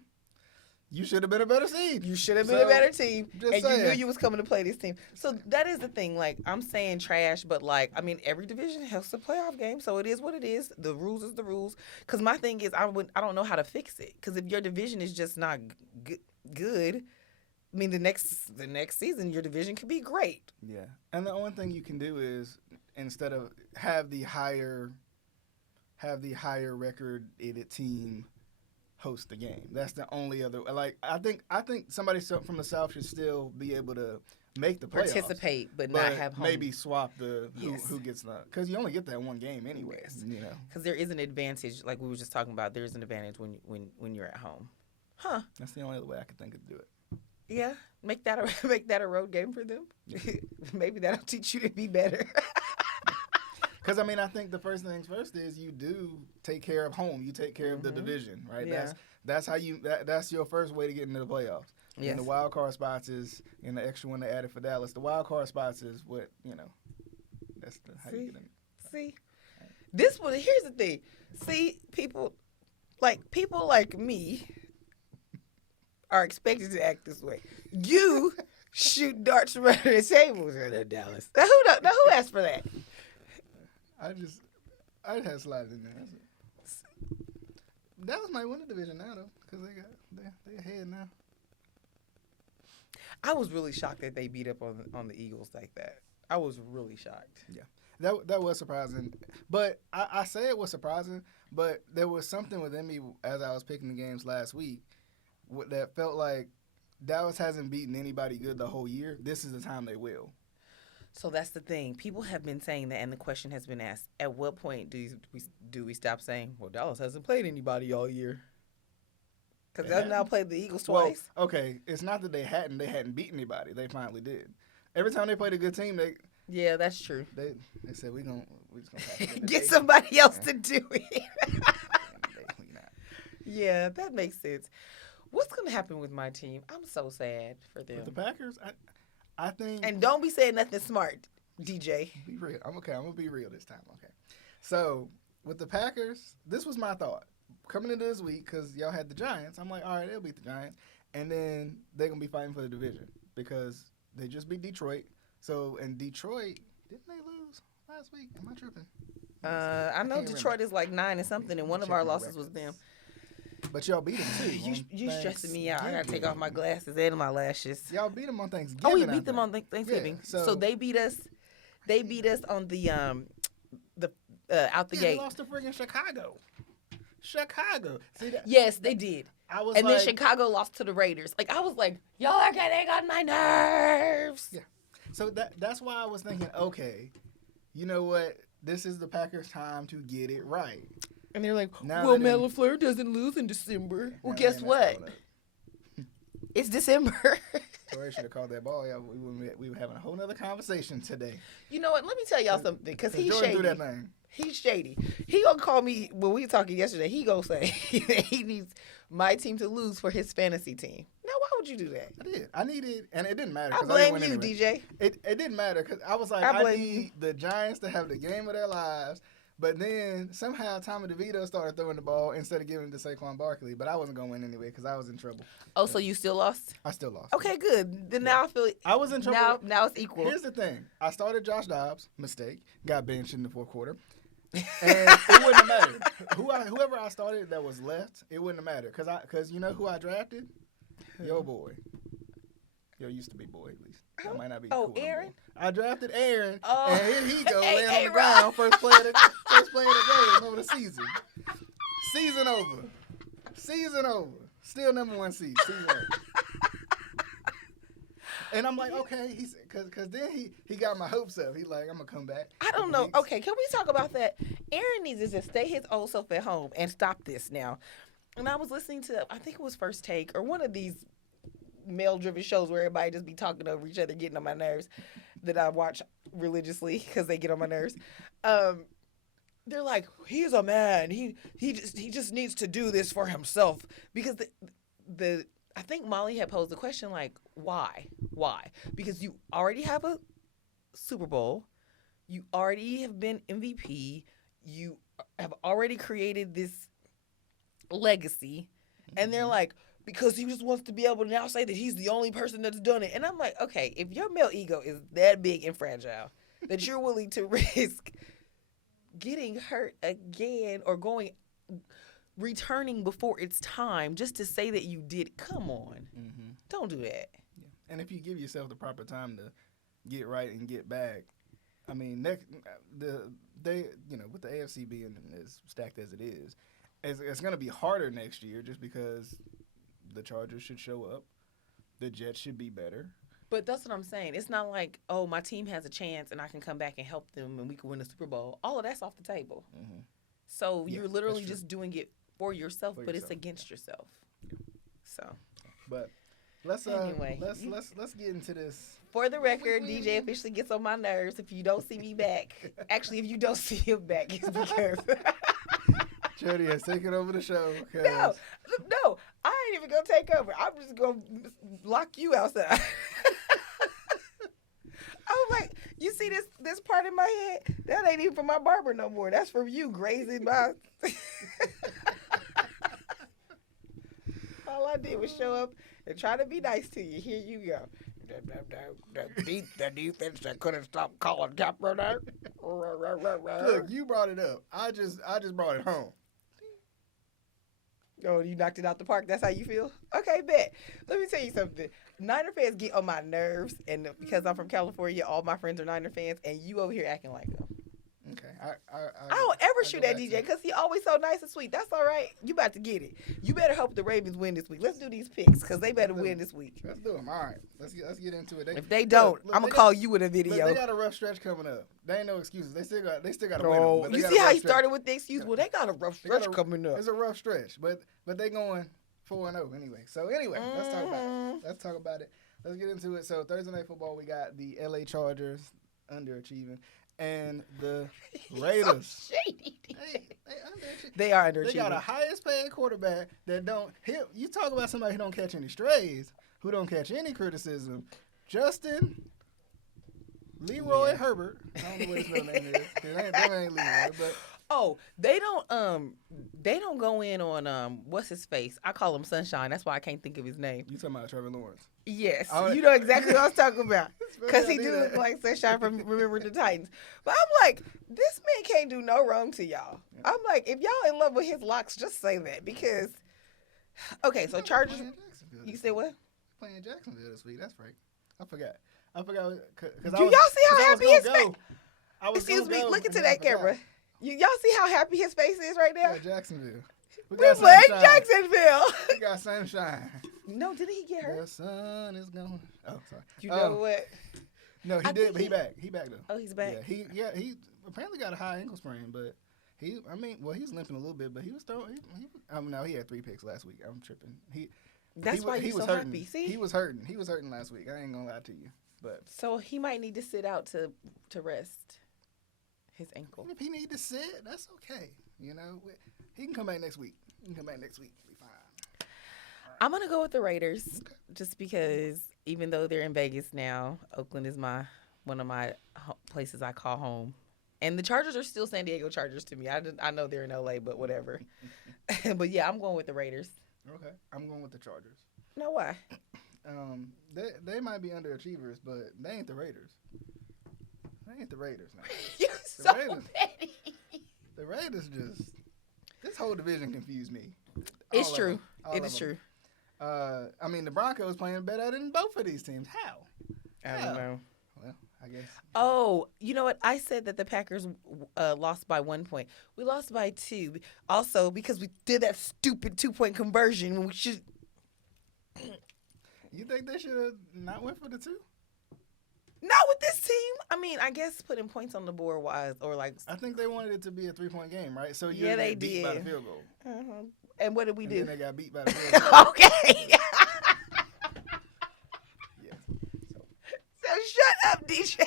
you should have been a better seed. You should have been a better team, and saying. You knew you was coming to play this team. So that is the thing. Like, I'm saying trash, but like, I mean, every division hosts a playoff game, so it is what it is. The rules is the rules. Because my thing is, I don't know how to fix it. Because if your division is just not good, I mean, the next season your division could be great. Yeah, and the only thing you can do is, instead of have the higher record-aided team host the game. That's the only other. Like I think somebody from the South should still be able to make the playoffs, participate, but not have home. maybe swap the Yes. who gets the, because you only get that one game anyway. Yes. You know, Because there is an advantage, like we were just talking about. There is an advantage when you're at home. Huh? that's the only other way I could think of to do it. Yeah. Make that a road game for them. Maybe that'll teach you to be better. Because I mean, I think the first things first is you do take care of home. You take care of the division, right? Yeah. That's how you. That's your first way to get into the playoffs. Yes. And the wild card spots is, and the extra one they added for Dallas. The wild card spots is what, you know. That's how you get in. See, this one. Here's the thing. See, people like me are expected to act this way. You shoot darts around the tables in Dallas. Now who asked for that? I just had slided in there. That's it. Dallas might win the division now though, because they ahead now. I was really shocked that they beat up on the Eagles like that. I was really shocked. Yeah, that was surprising. But I say it was surprising, but there was something within me as I was picking the games last week that felt like Dallas hasn't beaten anybody good the whole year. This is the time they will. So that's the thing. People have been saying that, and the question has been asked: at what point do we stop saying, "Well, Dallas hasn't played anybody all year"? Because they've now played the Eagles twice. Well, okay, it's not that they hadn't beaten anybody. They finally did. Every time they played a good team, Yeah, that's true. they said we just gonna pass it Get somebody else to do it. Yeah, that makes sense. What's gonna happen with my team? I'm so sad for them. With the Packers, I think. And don't be saying nothing smart, DJ. Be real. I'm gonna be real this time. Okay. So with the Packers, this was my thought coming into this week because y'all had the Giants. I'm like, all right, they'll beat the Giants, and then they're gonna be fighting for the division because they just beat Detroit. So in Detroit, didn't they lose last week? Am I tripping? I know Detroit is like 9 and something, and one of our losses was them. But y'all beat them too. You stressing me out. I gotta take off my glasses and my lashes. Y'all beat them on Thanksgiving. Oh, we beat them on Thanksgiving. Yeah, so they beat us. They beat us on the out the gate. They lost to friggin' Chicago. See that? Yes, they did. Then Chicago lost to the Raiders. Like I was like, y'all are getting on my nerves. Yeah. So that's why I was thinking, okay, you know what? This is the Packers' time to get it right. And they're like, Now well, Matt LaFleur doesn't lose in December. Well, guess what? It's December. Torrey should have called that ball. Yeah, we were having a whole nother conversation today. You know what? Let me tell y'all something, because he's Jordan shady. threw that thing. He's shady. He gonna call me when we were talking yesterday. He gonna say that he needs my team to lose for his fantasy team. Now, why would you do that? I did. I needed, and it didn't matter. I 'cause blame didn't you, win anyway. DJ. It didn't matter because I was like, I need the Giants to have the game of their lives. But then somehow Tommy DeVito started throwing the ball instead of giving it to Saquon Barkley. But I wasn't going to win anyway because I was in trouble. Oh, so you still lost? I still lost. Okay, good. Then now I feel I was in trouble. Now it's equal. Here's the thing. I started Josh Dobbs. Mistake. Got benched in the fourth quarter. And it wouldn't have mattered. Whoever I started that was left, it wouldn't have mattered. Because you know who I drafted? Yo boy. Yo used to be boy, at least. That might not be cool Aaron? no more. I drafted Aaron, Oh. and here he go Hey, laying on the Aaron. ground. First play of the game over the season. Season over. Still number 1 seed. Season over. And I'm like, okay, because then he got my hopes up. He's like, I'm going to come back. I don't know. Okay, can we talk about that? Aaron needs to just stay his old self at home and stop this now. And I was listening to, I think it was First Take or one of these male-driven shows where everybody just be talking over each other, getting on my nerves, that I watch religiously because they get on my nerves. They're like, he's a man. He just needs to do this for himself because the I think Molly had posed the question like, why? Because you already have a Super Bowl, you already have been MVP, you have already created this legacy, and they're like, because he just wants to be able to now say that he's the only person that's done it. And I'm like, okay, if your male ego is that big and fragile that you're willing to risk getting hurt again or returning before it's time just to say that you did it, come on. Mm-hmm. Don't do that. Yeah. And if you give yourself the proper time to get right and get back, I mean, with the AFC being as stacked as it is, it's going to be harder next year just because the Chargers should show up. The Jets should be better. But that's what I'm saying. It's not like, oh, my team has a chance and I can come back and help them and we can win the Super Bowl. All of that's off the table. Mm-hmm. So Yeah, you're literally that's true. just doing it for yourself, For but it's yourself, against yourself. So But let's Anyway, let's get into this. for the record, DJ officially gets on my nerves if you don't see me back. Actually, if you don't see him back, it's because Jody has taken over the show. no, I ain't even gonna take over. I'm just gonna lock you outside. I was like, you see this part in my head? That ain't even from my barber no more. That's from you grazing my. All I did was show up and try to be nice to you. Here you go. The defense that couldn't stop Colin Kaepernick. Look, you brought it up. I just brought it home. Oh, you knocked it out the park. That's how you feel? Okay, bet. Let me tell you something. Niner fans get on my nerves, and because I'm from California, all my friends are Niner fans, and you over here acting like them. Okay. I don't ever shoot at DJ because he always so nice and sweet. That's all right. You about to get it. You better hope the Ravens win this week. Let's do these picks because they better win this week. Let's do them. All right. Let's get into it. If they don't, I'm gonna call you with a Look, video. they got a rough stretch coming up. They ain't no excuses. They still got to No, win. you see how he started with the excuse? Well, they got a rough stretch coming up. It's a rough stretch, but they going 4-0 anyway. So anyway, let's talk about it. Let's get into it. So Thursday Night Football, we got the LA Chargers underachieving. And the Raiders. So shady. They are underachieving. They got a highest paid quarterback that don't hit. You talk about somebody who don't catch any strays, who don't catch any criticism. Justin Leroy Herbert. I don't know what his middle name is. That ain't Leroy, but oh, they don't go in on what's his face? I call him Sunshine. That's why I can't think of his name. You talking about Trevor Lawrence? Yes, you know exactly what I was talking about. Because he do look that. like Sunshine from Remember the Titans. But I'm like, this man can't do no wrong to y'all. Yeah. I'm like, if y'all in love with his locks, just say that. Because, okay, so Chargers, you said what? Playing Jacksonville this week. That's right. I forgot. Cause do y'all see how happy his face? Excuse me, look into that camera. Y'all see how happy his face is right now? Yeah, Jacksonville. We playing Jacksonville. We got sunshine. No, didn't he get hurt? The sun is going. Oh, sorry. You know what? No, he did, but he back. He back though. Oh, he's back. Yeah, he apparently got a high ankle sprain, but he's limping a little bit, but he was throwing. No, he had 3 picks last week. I'm tripping. That's why he was so hurting. happy. See, he was hurting. He was hurting last week. I ain't gonna lie to you, but so he might need to sit out to rest his ankle. If he need to sit, that's okay. You know, he can come back next week. Be fine. I'm gonna go with the Raiders, just because even though they're in Vegas now, Oakland is one of my places I call home, and the Chargers are still San Diego Chargers to me. I know they're in LA, but whatever. But yeah, I'm going with the Raiders. Okay, I'm going with the Chargers. No, why? They might be underachievers, but they ain't the Raiders. They ain't the Raiders now. You're so petty. The Raiders just. This whole division confused me. It's true. It is true. I mean, the Broncos playing better than both of these teams. How? I don't know. Well, I guess. Oh, you know what? I said that the Packers lost by 1 point. We lost by 2. Also, because we did that stupid 2-point conversion when we should. You think they should have not went for the 2? Not with this team. I mean, I guess putting points on the board wise, or like. I think they wanted it to be a 3-point game, right? So you they beat did by the field goal. Uh-huh. And what did we do? And then they got beat by the field goal. Okay. Yeah. So shut up, DJ.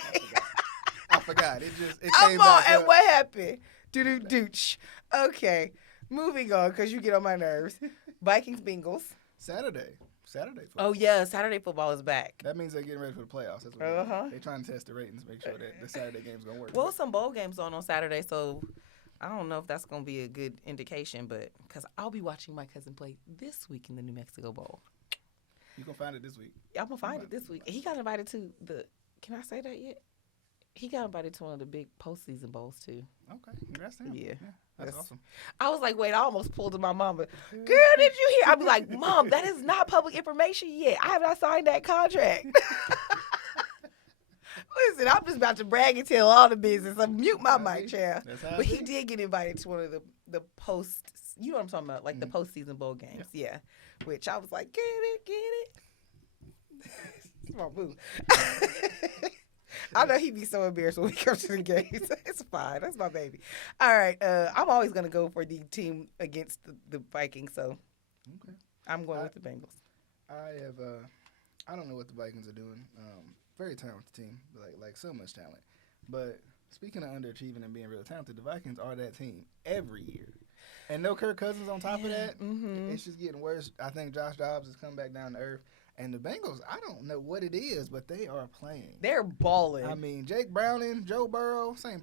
I forgot. It came I'm back on. And up. what happened? Doo-doo-dooch. Okay. Moving on, because you get on my nerves. Vikings, Bengals. Saturday football. Oh, yeah. Saturday football is back. That means they're getting ready for the playoffs. That's what they're trying to test the ratings, make sure that the Saturday game's going to work. Well, some bowl games on Saturday, so I don't know if that's going to be a good indication, but because I'll be watching my cousin play this week in the New Mexico Bowl. You going to find it this week? I'm going to find it this week. He got invited to can I say that yet? He got invited to one of the big postseason bowls, too. Okay. Congrats to him. Yeah. That's awesome. I was like, wait, I almost pulled to my mama. Girl, did you hear? I'd be like, Mom, that is not public information yet. I have not signed that contract. Listen, I'm just about to brag and tell all the business. So mute my mic, child. But he did get invited to one of the You know what I'm talking about? Like the postseason bowl games. Yeah. Which I was like, get it. It's my boo. I know he'd be so embarrassed when we come to the games. It's fine. That's my baby. All right. I'm always going to go for the team against the Vikings, so I'm going with the Bengals. I don't know what the Vikings are doing. Very talented team, like so much talent. But speaking of underachieving and being real talented, the Vikings are that team every year. And no Kirk Cousins on top of that. It's just getting worse. I think Josh Dobbs has come back down to earth. And the Bengals, I don't know what it is, but they are playing. They're balling. I mean, Jake Browning, Joe Burrow, same.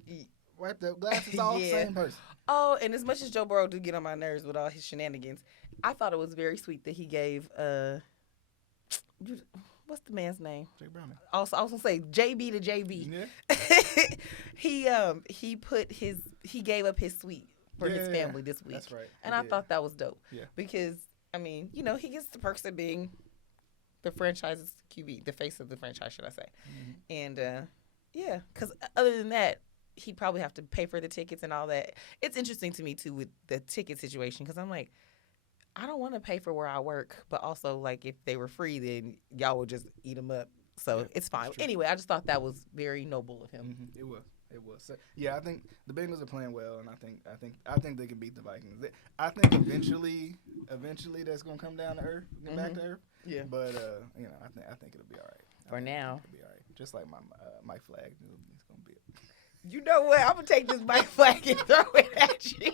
Wipe the glasses off, same person. Oh, and as much as Joe Burrow did get on my nerves with all his shenanigans, I thought it was very sweet that he gave what's the man's name? Jake Browning. Also, I was gonna say JB to JB. Yeah. he gave up his suite for his family this week. That's right. And I thought that was dope. Yeah. Because I mean, you know, he gets the perks of being the franchise's QB, the face of the franchise, should I say? And because other than that, he'd probably have to pay for the tickets and all that. It's interesting to me too with the ticket situation because I'm like, I don't want to pay for where I work, but also like if they were free, then y'all would just eat them up. So it's fine. Anyway, I just thought that was very noble of him. It was. So, yeah, I think the Bengals are playing well, and I think they can beat the Vikings. I think eventually that's gonna come down to earth, get back to earth. Yeah. But you know, I think it'll be all right. For now, it'll be all right. Just like my Mike Flag, it's gonna be. You know what? I'm gonna take this Mike Flag and throw it at you.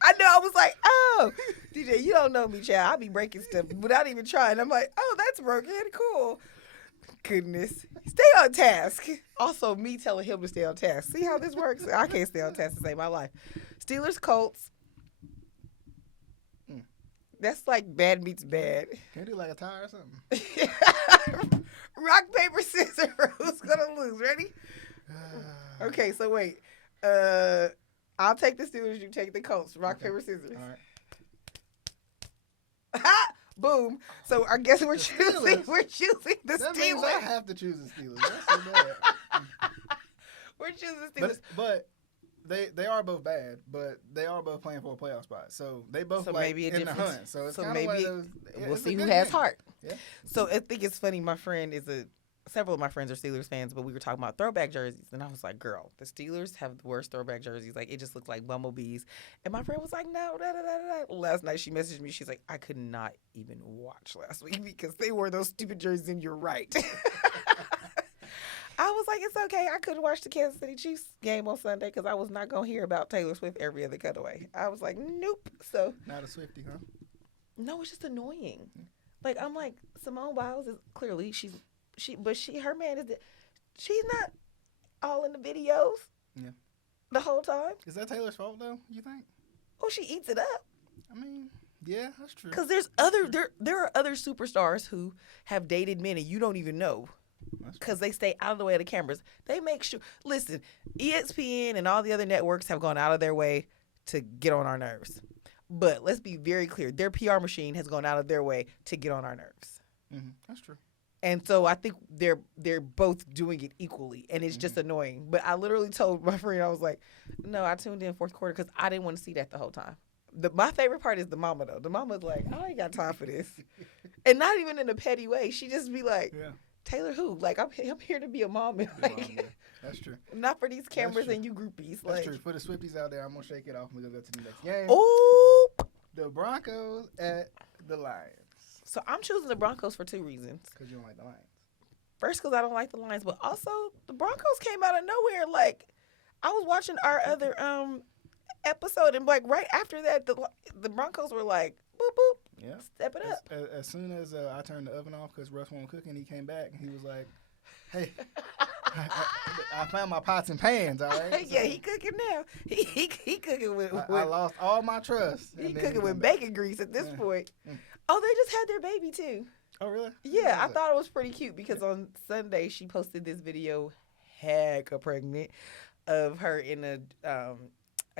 I know. I was like, oh, DJ, you don't know me, child. I be breaking stuff without even trying. I'm like, oh, that's broken. Cool. Goodness. Stay on task. Also, me telling him to stay on task. See how this works? I can't stay on task to save my life. Steelers, Colts. That's like bad meets bad. Can you do like a tie or something? Rock, paper, scissors. Who's going to lose? Ready? Okay, so wait. I'll take the Steelers. You take the Colts. Rock, paper, scissors. All right. Boom. So I guess we're choosing the that Steelers. Means I have to choose the Steelers. That's so bad. We're choosing the Steelers. But they are both bad, but they are both playing for a playoff spot. So they both maybe in the hunt. So it's kind maybe of like those, we'll see who has heart. Yeah. So I think it's funny. My friend several of my friends are Steelers fans, but we were talking about throwback jerseys, and I was like, girl, the Steelers have the worst throwback jerseys. Like, it just looks like bumblebees. And my friend was like, no, Last night she messaged me. She's like, I could not even watch last week because they wore those stupid jerseys, and you're right. I was like, it's okay. I couldn't watch the Kansas City Chiefs game on Sunday because I was not going to hear about Taylor Swift every other cutaway. I was like, nope. So not a Swiftie, huh? No, it's just annoying. Like, I'm like, Simone Biles is clearly, her man is, she's not all in the videos. Yeah. The whole time. Is that Taylor's fault though? You think? Oh, she eats it up. I mean, yeah, that's true. Because there are other superstars who have dated men and you don't even know. Because they stay out of the way of the cameras. They make sure. Listen, ESPN and all the other networks have gone out of their way to get on our nerves. But let's be very clear. Their PR machine has gone out of their way to get on our nerves. That's true. And so I think they're both doing it equally, and it's just annoying. But I literally told my friend, I was like, no, I tuned in fourth quarter because I didn't want to see that the whole time. My favorite part is the mama, though. The mama's like, I ain't got time for this. And not even in a petty way. She just be like, Taylor who? Like, I'm here to be a mom. And like, that's true. Not for these cameras and you groupies. That's like, true. For the Swifties out there, I'm going to shake it off and we're going to go to the next game. Oh! The Broncos at the Lions. So I'm choosing the Broncos for two reasons. Because you don't like the Lions. First, because I don't like the Lions, but also the Broncos came out of nowhere. Like, I was watching our other episode, and like right after that, the Broncos were like, boop boop, step it up. As soon as I turned the oven off because Russ wasn't cooking, he came back and he was like, "Hey, I found my pots and pans. All right." So, yeah, he cooking now. He cooking with. I lost all my trust. He cooking with bacon grease at this point. Oh, they just had their baby too. Oh, really? Yeah, I thought it was pretty cute because on Sunday she posted this video, hecka pregnant, of her in a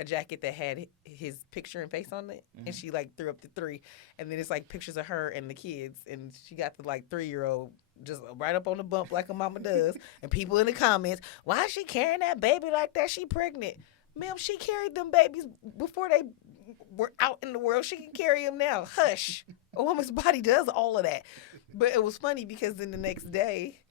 jacket that had his picture and face on it, and she like threw up the 3, and then it's like pictures of her and the kids, and she got the like 3-year-old just right up on the bump like a mama does, and people in the comments, why is she carrying that baby like that? She pregnant. Ma'am, she carried them babies before they were out in the world. She can carry them now. Hush. A woman's body does all of that. But it was funny because then the next day,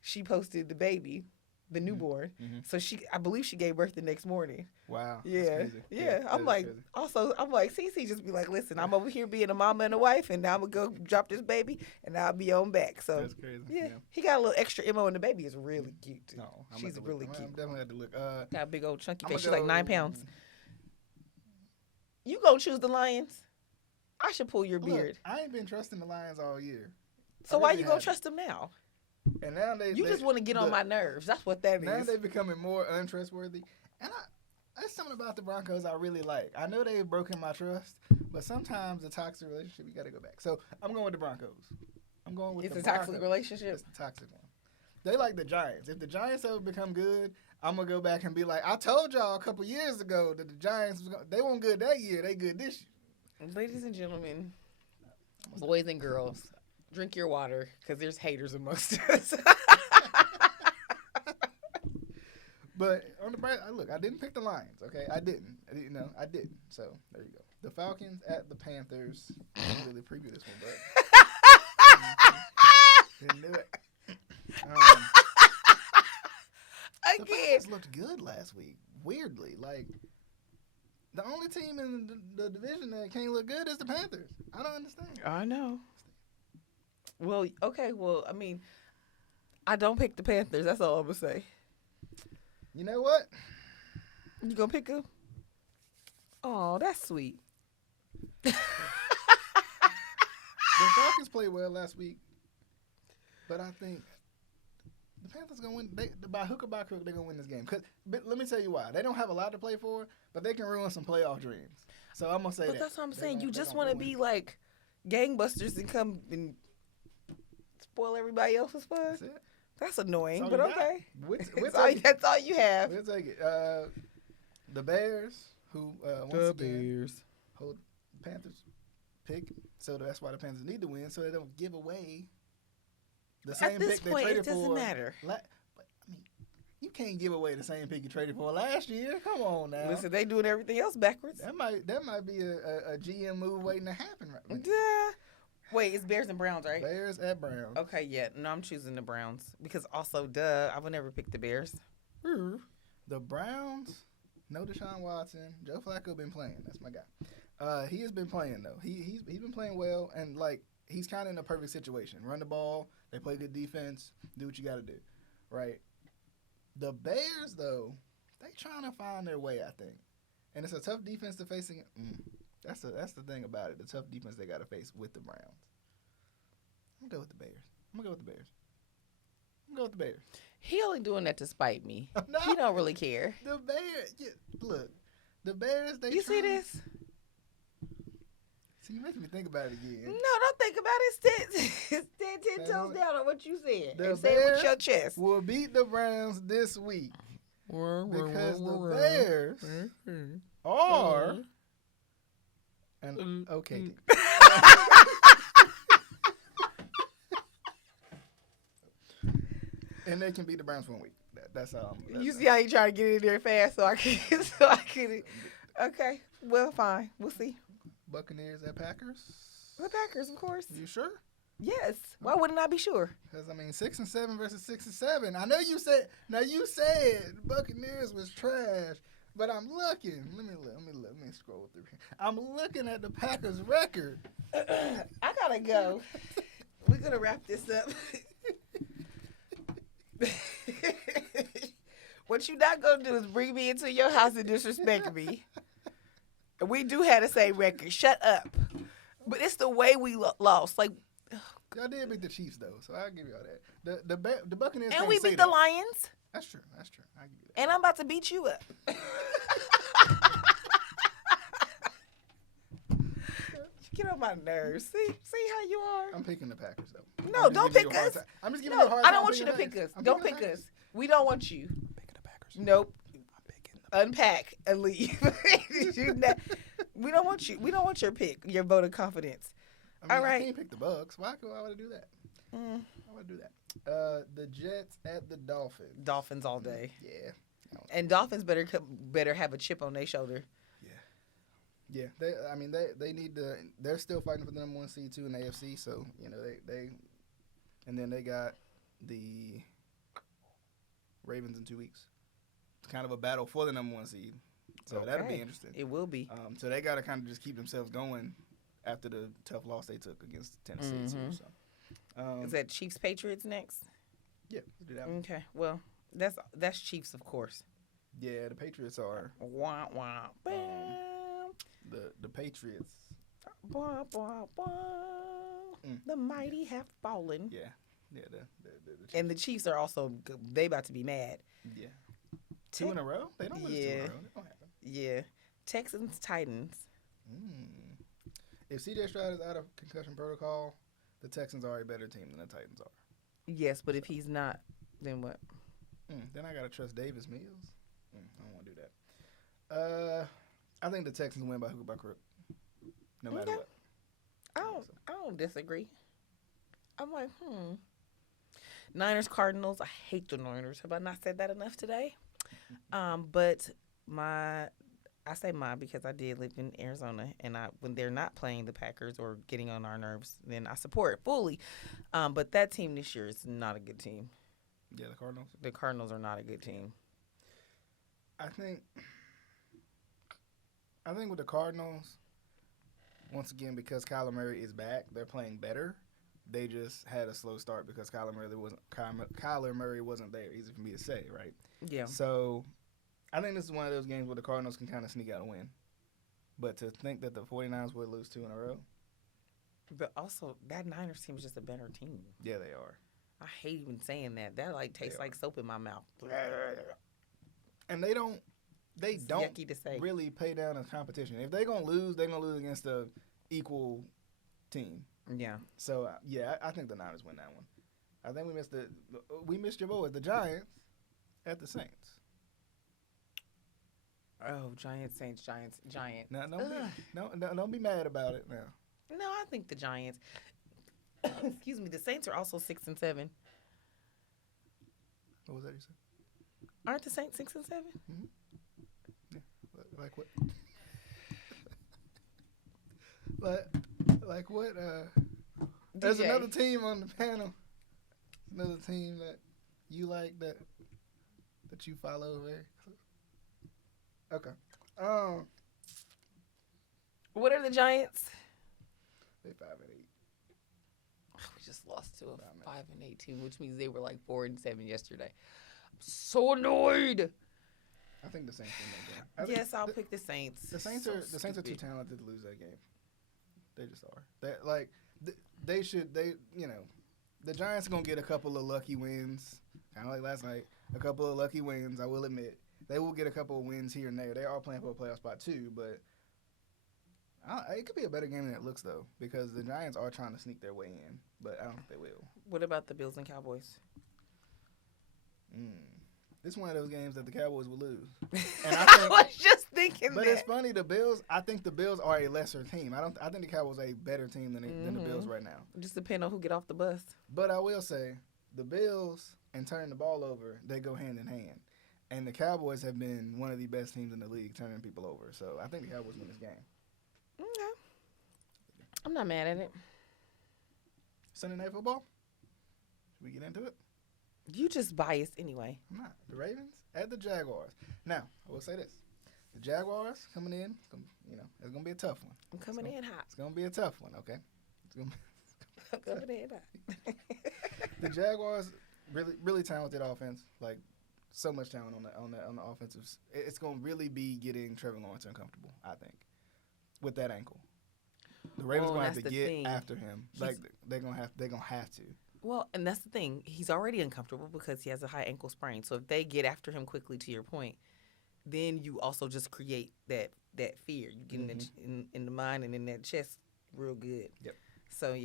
she posted the baby, the newborn. Mm-hmm. So I believe she gave birth the next morning. Wow. Yeah. That's crazy. Yeah. I'm like, Cece just be like, listen, I'm over here being a mama and a wife, and now I'm going to go drop this baby, and I'll be on back. So, that's crazy. Yeah. He got a little extra MO, and the baby is really cute, too. No, She's really cute. I'm definitely have to look. Got a big old chunky I'm face. She's gonna like go- 9 pounds. You gonna choose the Lions? I should pull your Look, beard. I ain't been trusting the Lions all year. So I why really you gonna haven't. trust them now? And now You just want to get on my nerves. That's what that Now is. they're becoming more untrustworthy. And that's something about the Broncos I really like. I know they've broken my trust, but sometimes the toxic relationship, you got to go back. So I'm going with the Broncos. I'm going with It's the a toxic Broncos. relationship. It's the toxic one. They like the Giants. If the Giants ever become good, I'm going to go back and be like, I told y'all a couple years ago that the Giants, they weren't good that year. They good this year. Ladies and gentlemen, boys and girls, drink your water because there's haters amongst us. But on the bright, look, I didn't pick the Lions. Okay, I didn't. I didn't. So there you go. The Falcons at the Panthers. I didn't really preview this one, but didn't do it. The Again, Falcons looked good last week. Weirdly, like the only team in the division that can't look good is the Panthers. I don't understand. I know. Well, okay. Well, I mean, I don't pick the Panthers. That's all I'm gonna say. You know what? You gonna pick them? Oh, that's sweet. The Falcons played well last week, but I think the Panthers gonna win. By hook or by crook, they're gonna win this game. But let me tell you why. They don't have a lot to play for, but they can ruin some playoff dreams. So I'm gonna say that. But that's what I'm They're saying. gonna- You they're just gonna want to win. be like gangbusters and come and spoil everybody else's fun. That's it. That's annoying, That's but all you got. okay. We'll That's all you have. We'll take it. The Bears, who once again hold Panthers pick, so that's why the Panthers need to win, so they don't give away the same At this pick they point, traded it doesn't for. matter. But I mean, you can't give away the same pick you traded for last year. Come on now. Listen, they doing everything else backwards. That might be a GM move waiting to happen right now. Duh. Wait, it's Bears and Browns, right? Bears at Browns. Okay, yeah. No, I'm choosing the Browns because also, I would never pick the Bears. The Browns, no Deshaun Watson. Joe Flacco been playing. That's my guy. He has been playing though. He's been playing well, and like he's kind of in a perfect situation. Run the ball. They play good defense. Do what you got to do, right? The Bears though, they trying to find their way. I think, and it's a tough defense to face. That's the thing about it. The tough defense they got to face with the Browns. I'm gonna go with the Bears. He only doing that to spite me. No. He don't really care. The Bears, look, the Bears. You see this? See, you making me think about it again. No, don't think about it. Stand 10 toes down on what you said. The And say it with Bears your chest. will beat the Browns this week because the Bears are an okay team. And they can beat the Browns for 1 week. That's all. You see how you try to get in there fast so I can. Okay. Well, fine. We'll see. Buccaneers at Packers. The Packers, of course. You sure? Yes. Why wouldn't I be sure? Because, 6-7 versus 6-7. I know you said, Buccaneers was trash, but I'm looking. Let me scroll through here. I'm looking at the Packers record. I gotta go. We're gonna wrap this up. What you not gonna do is bring me into your house and disrespect me. We do have the same record. Shut up. But it's the way we lost. Like, Y'all did beat the Chiefs though, so I'll give y'all that. The Buccaneers and can't we say beat that. the Lions. That's true. I'll give you that. And I'm about to beat you up. Get on my nerves. See how you are. I'm picking the Packers though. No, don't pick us. I'm just giving No, you a hard I time. don't want you to picking pick us. I'm Don't picking pick the us. We don't want you. I'm picking the Packers. Nope. I'm picking the Unpack and leave. We don't want you. We don't want your pick. Your vote of confidence. All right. I can't pick the Bucks. Why would I do that? Why would I do that? The Jets at the Dolphins. Dolphins all day. Yeah. And Dolphins better have a chip on their shoulder. Yeah. They need to. They're still fighting for the number 1 seed too in the AFC. So they and then they got the Ravens in 2 weeks. It's kind of a battle for the number 1 seed. So that'll be interesting. It will be. So they got to kind of just keep themselves going after the tough loss they took against Tennessee. Mm-hmm. Too, so. Is that Chiefs Patriots next? Yeah, let's do that one. Okay. Well, that's Chiefs, of course. Yeah, the Patriots are. Wah, wah, The Patriots. Wah, wah, wah. The mighty have fallen. Yeah. The Chiefs. And the Chiefs are also, they about to be mad. Yeah. 2 in a row? They don't lose 2 in a row. They don't happen. Yeah. Texans, Titans. If C.J. Stroud is out of concussion protocol, the Texans are a better team than the Titans are. Yes, but if he's not, then what? Then I got to trust Davis Mills. I don't want to do that. I think the Texans win by hook or by crook, no matter what. I don't disagree. I'm like, Niners, Cardinals. I hate the Niners. Have I not said that enough today? But I say my because I did live in Arizona, and when they're not playing the Packers or getting on our nerves, then I support it fully. But that team this year is not a good team. Yeah, the Cardinals. The Cardinals are not a good team. I think with the Cardinals, once again, because Kyler Murray is back, they're playing better. They just had a slow start because Kyler Murray wasn't there. Easy for me to say, right? Yeah. So I think this is one of those games where the Cardinals can kind of sneak out a win. But to think that the 49ers would lose 2 in a row. But also, that Niners team is just a better team. Yeah, they are. I hate even saying that. That tastes like soap in my mouth. And they don't yucky to say. Really pay down a competition. If they're going to lose, they're going to lose against a equal team. Yeah. So, I think the Niners win that one. I think we missed your boys, the Giants, at the Saints. Oh, Giants, Saints, Giants, Giant. Now, don't be mad about it now. No, I think the Giants. Excuse me. The Saints are also 6-7. What was that you said? Aren't the Saints 6-7? Mm-hmm. Yeah. Like what? like what? There's another team on the panel. Another team that you like that you follow very close. Okay. What are the Giants? They 5-8. We just lost to a 5-8 team, which means they were like 4-7 yesterday. I'm so annoyed. I think the Saints win that game. Yes, I'll pick the Saints. The Saints are too talented to lose that game. They just are. The Giants are gonna get a couple of lucky wins, kind of like last night. A couple of lucky wins, I will admit. They will get a couple of wins here and there. They are playing for a playoff spot too, but it could be a better game than it looks though, because the Giants are trying to sneak their way in, but I don't think they will. What about the Bills and Cowboys? This is one of those games that the Cowboys will lose. And I was just thinking but it's funny, the Bills. I think the Bills are a lesser team. I think the Cowboys are a better team than the Bills right now. Just depend on who get off the bus. But I will say, the Bills and turning the ball over, they go hand in hand. And the Cowboys have been one of the best teams in the league turning people over. So I think the Cowboys win this game. Okay. I'm not mad at it. Sunday Night Football? Should we get into it? You just biased anyway. I'm not. The Ravens at the Jaguars. Now, I will say this. The Jaguars coming in, it's going to be a tough one. I'm coming in hot. It's going to be a tough one, okay? I'm coming in hot. The Jaguars, really, really talented offense. Like, so much talent on the offensive. It's going to really be getting Trevor Lawrence uncomfortable, I think, with that ankle. The Ravens going to have to get after him. Like, they're going to have to. Well, and that's the thing. He's already uncomfortable because he has a high ankle sprain. So if they get after him quickly, to your point, then you also just create that fear. You get in the mind and in that chest real good. Yep. So,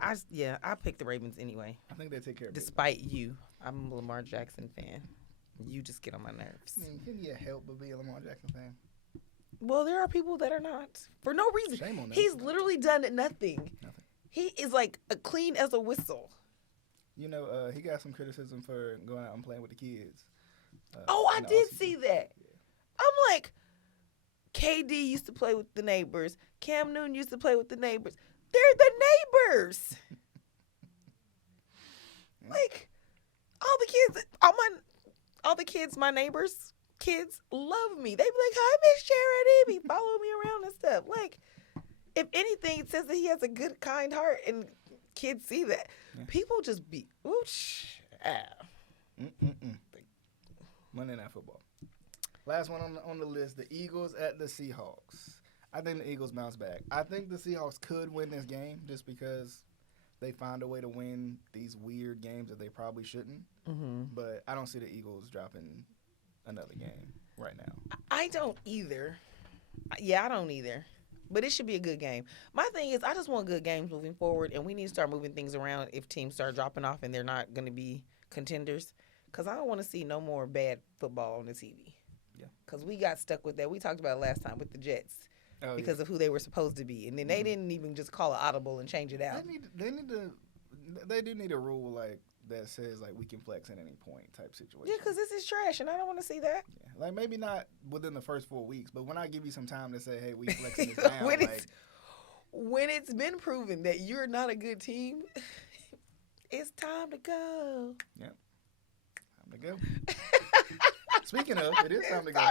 I picked the Ravens anyway. I think they take care of it. Despite you. I'm a Lamar Jackson fan. You just get on my nerves. I mean, can you help but be a Lamar Jackson fan? Well, there are people that are not. For no reason. Shame on them. He's literally done nothing. He is like clean as a whistle. He got some criticism for going out and playing with the kids. I in the did offseason. see that. I'm like, KD used to play with the neighbors. Cam Newton used to play with the neighbors. They're the neighbors. Like, all the kids, my neighbors' kids love me. They be like, "Hi, Miss Charity," be following me around and stuff. Like, if anything, it says that he has a good, kind heart, and kids see that. Yeah. People just be, Monday Night Football. Last one on the list: the Eagles at the Seahawks. I think the Eagles bounce back. I think the Seahawks could win this game just because they find a way to win these weird games that they probably shouldn't. Mm-hmm. But I don't see the Eagles dropping another game right now. I don't either. Yeah, I don't either. But it should be a good game. My thing is, I just want good games moving forward, and we need to start moving things around if teams start dropping off and they're not going to be contenders. Because I don't want to see no more bad football on the TV. Yeah. Because we got stuck with that. We talked about it last time with the Jets because of who they were supposed to be. And then they didn't even just call it audible and change it out. They do need a rule like that says like we can flex at any point type situation. Yeah, because this is trash, and I don't want to see that. Yeah. Like maybe not within the first 4 weeks, but when I give you some time to say, hey, we flexing this down. when it's been proven that you're not a good team, it's time to go. Yep. Time to go. Speaking of, it is time to go.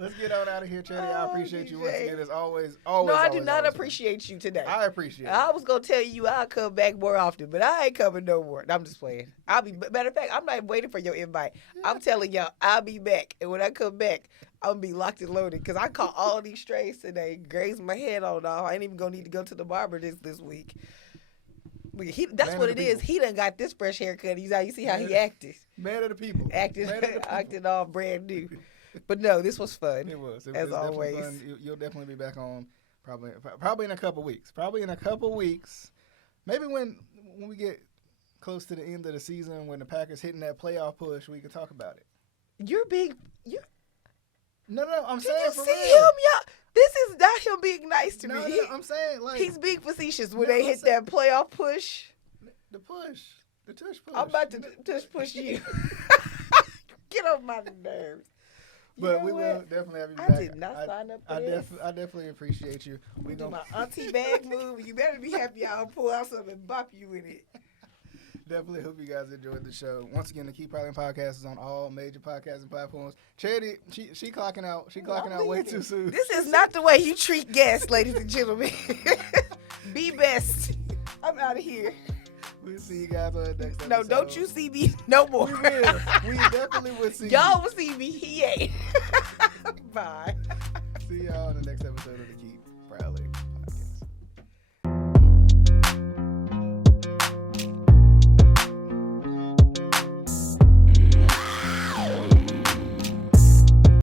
Let's get on out of here, Chetty. I appreciate you once again. As always. No, I do not appreciate you today. I appreciate it. I was going to tell you I'll come back more often, but I ain't coming no more. I'm just playing. Matter of fact, I'm not waiting for your invite. Yeah. I'm telling y'all, I'll be back. And when I come back, I'm going to be locked and loaded because I caught all these strays today, grazed my head on off. I ain't even going to need to go to the barber this week. That's what it is. He done got this fresh haircut. You see how he acted. Man of the people. Acted all brand new. But no, this was fun. It was. As always. Fun. You'll definitely be back on probably in a couple weeks. Maybe when we get close to the end of the season, when the Packers hitting that playoff push, we can talk about it. No, I'm saying for real. Did you see him, y'all? This is not him being nice to me. No, I'm saying like he's being facetious when they hit that playoff push. The tush push. I'm about to tush push you. Get on my nerves. But we will definitely have you back. I did not sign up for this. I definitely appreciate you. We do my auntie bag move. You better be happy I'll pull out something and bop you with it. Definitely hope you guys enjoyed the show. Once again, the Keep Prowling podcast is on all major podcasting platforms. Charity, she clocking out. She clocking out way too soon. This is not the way you treat guests, ladies and gentlemen. Be best. I'm out of here. We'll see you guys on the next episode. No, don't you see me no more. We will. We definitely will see y'all will see me. He ain't. Bye. See y'all on the next episode of the Keep Prowling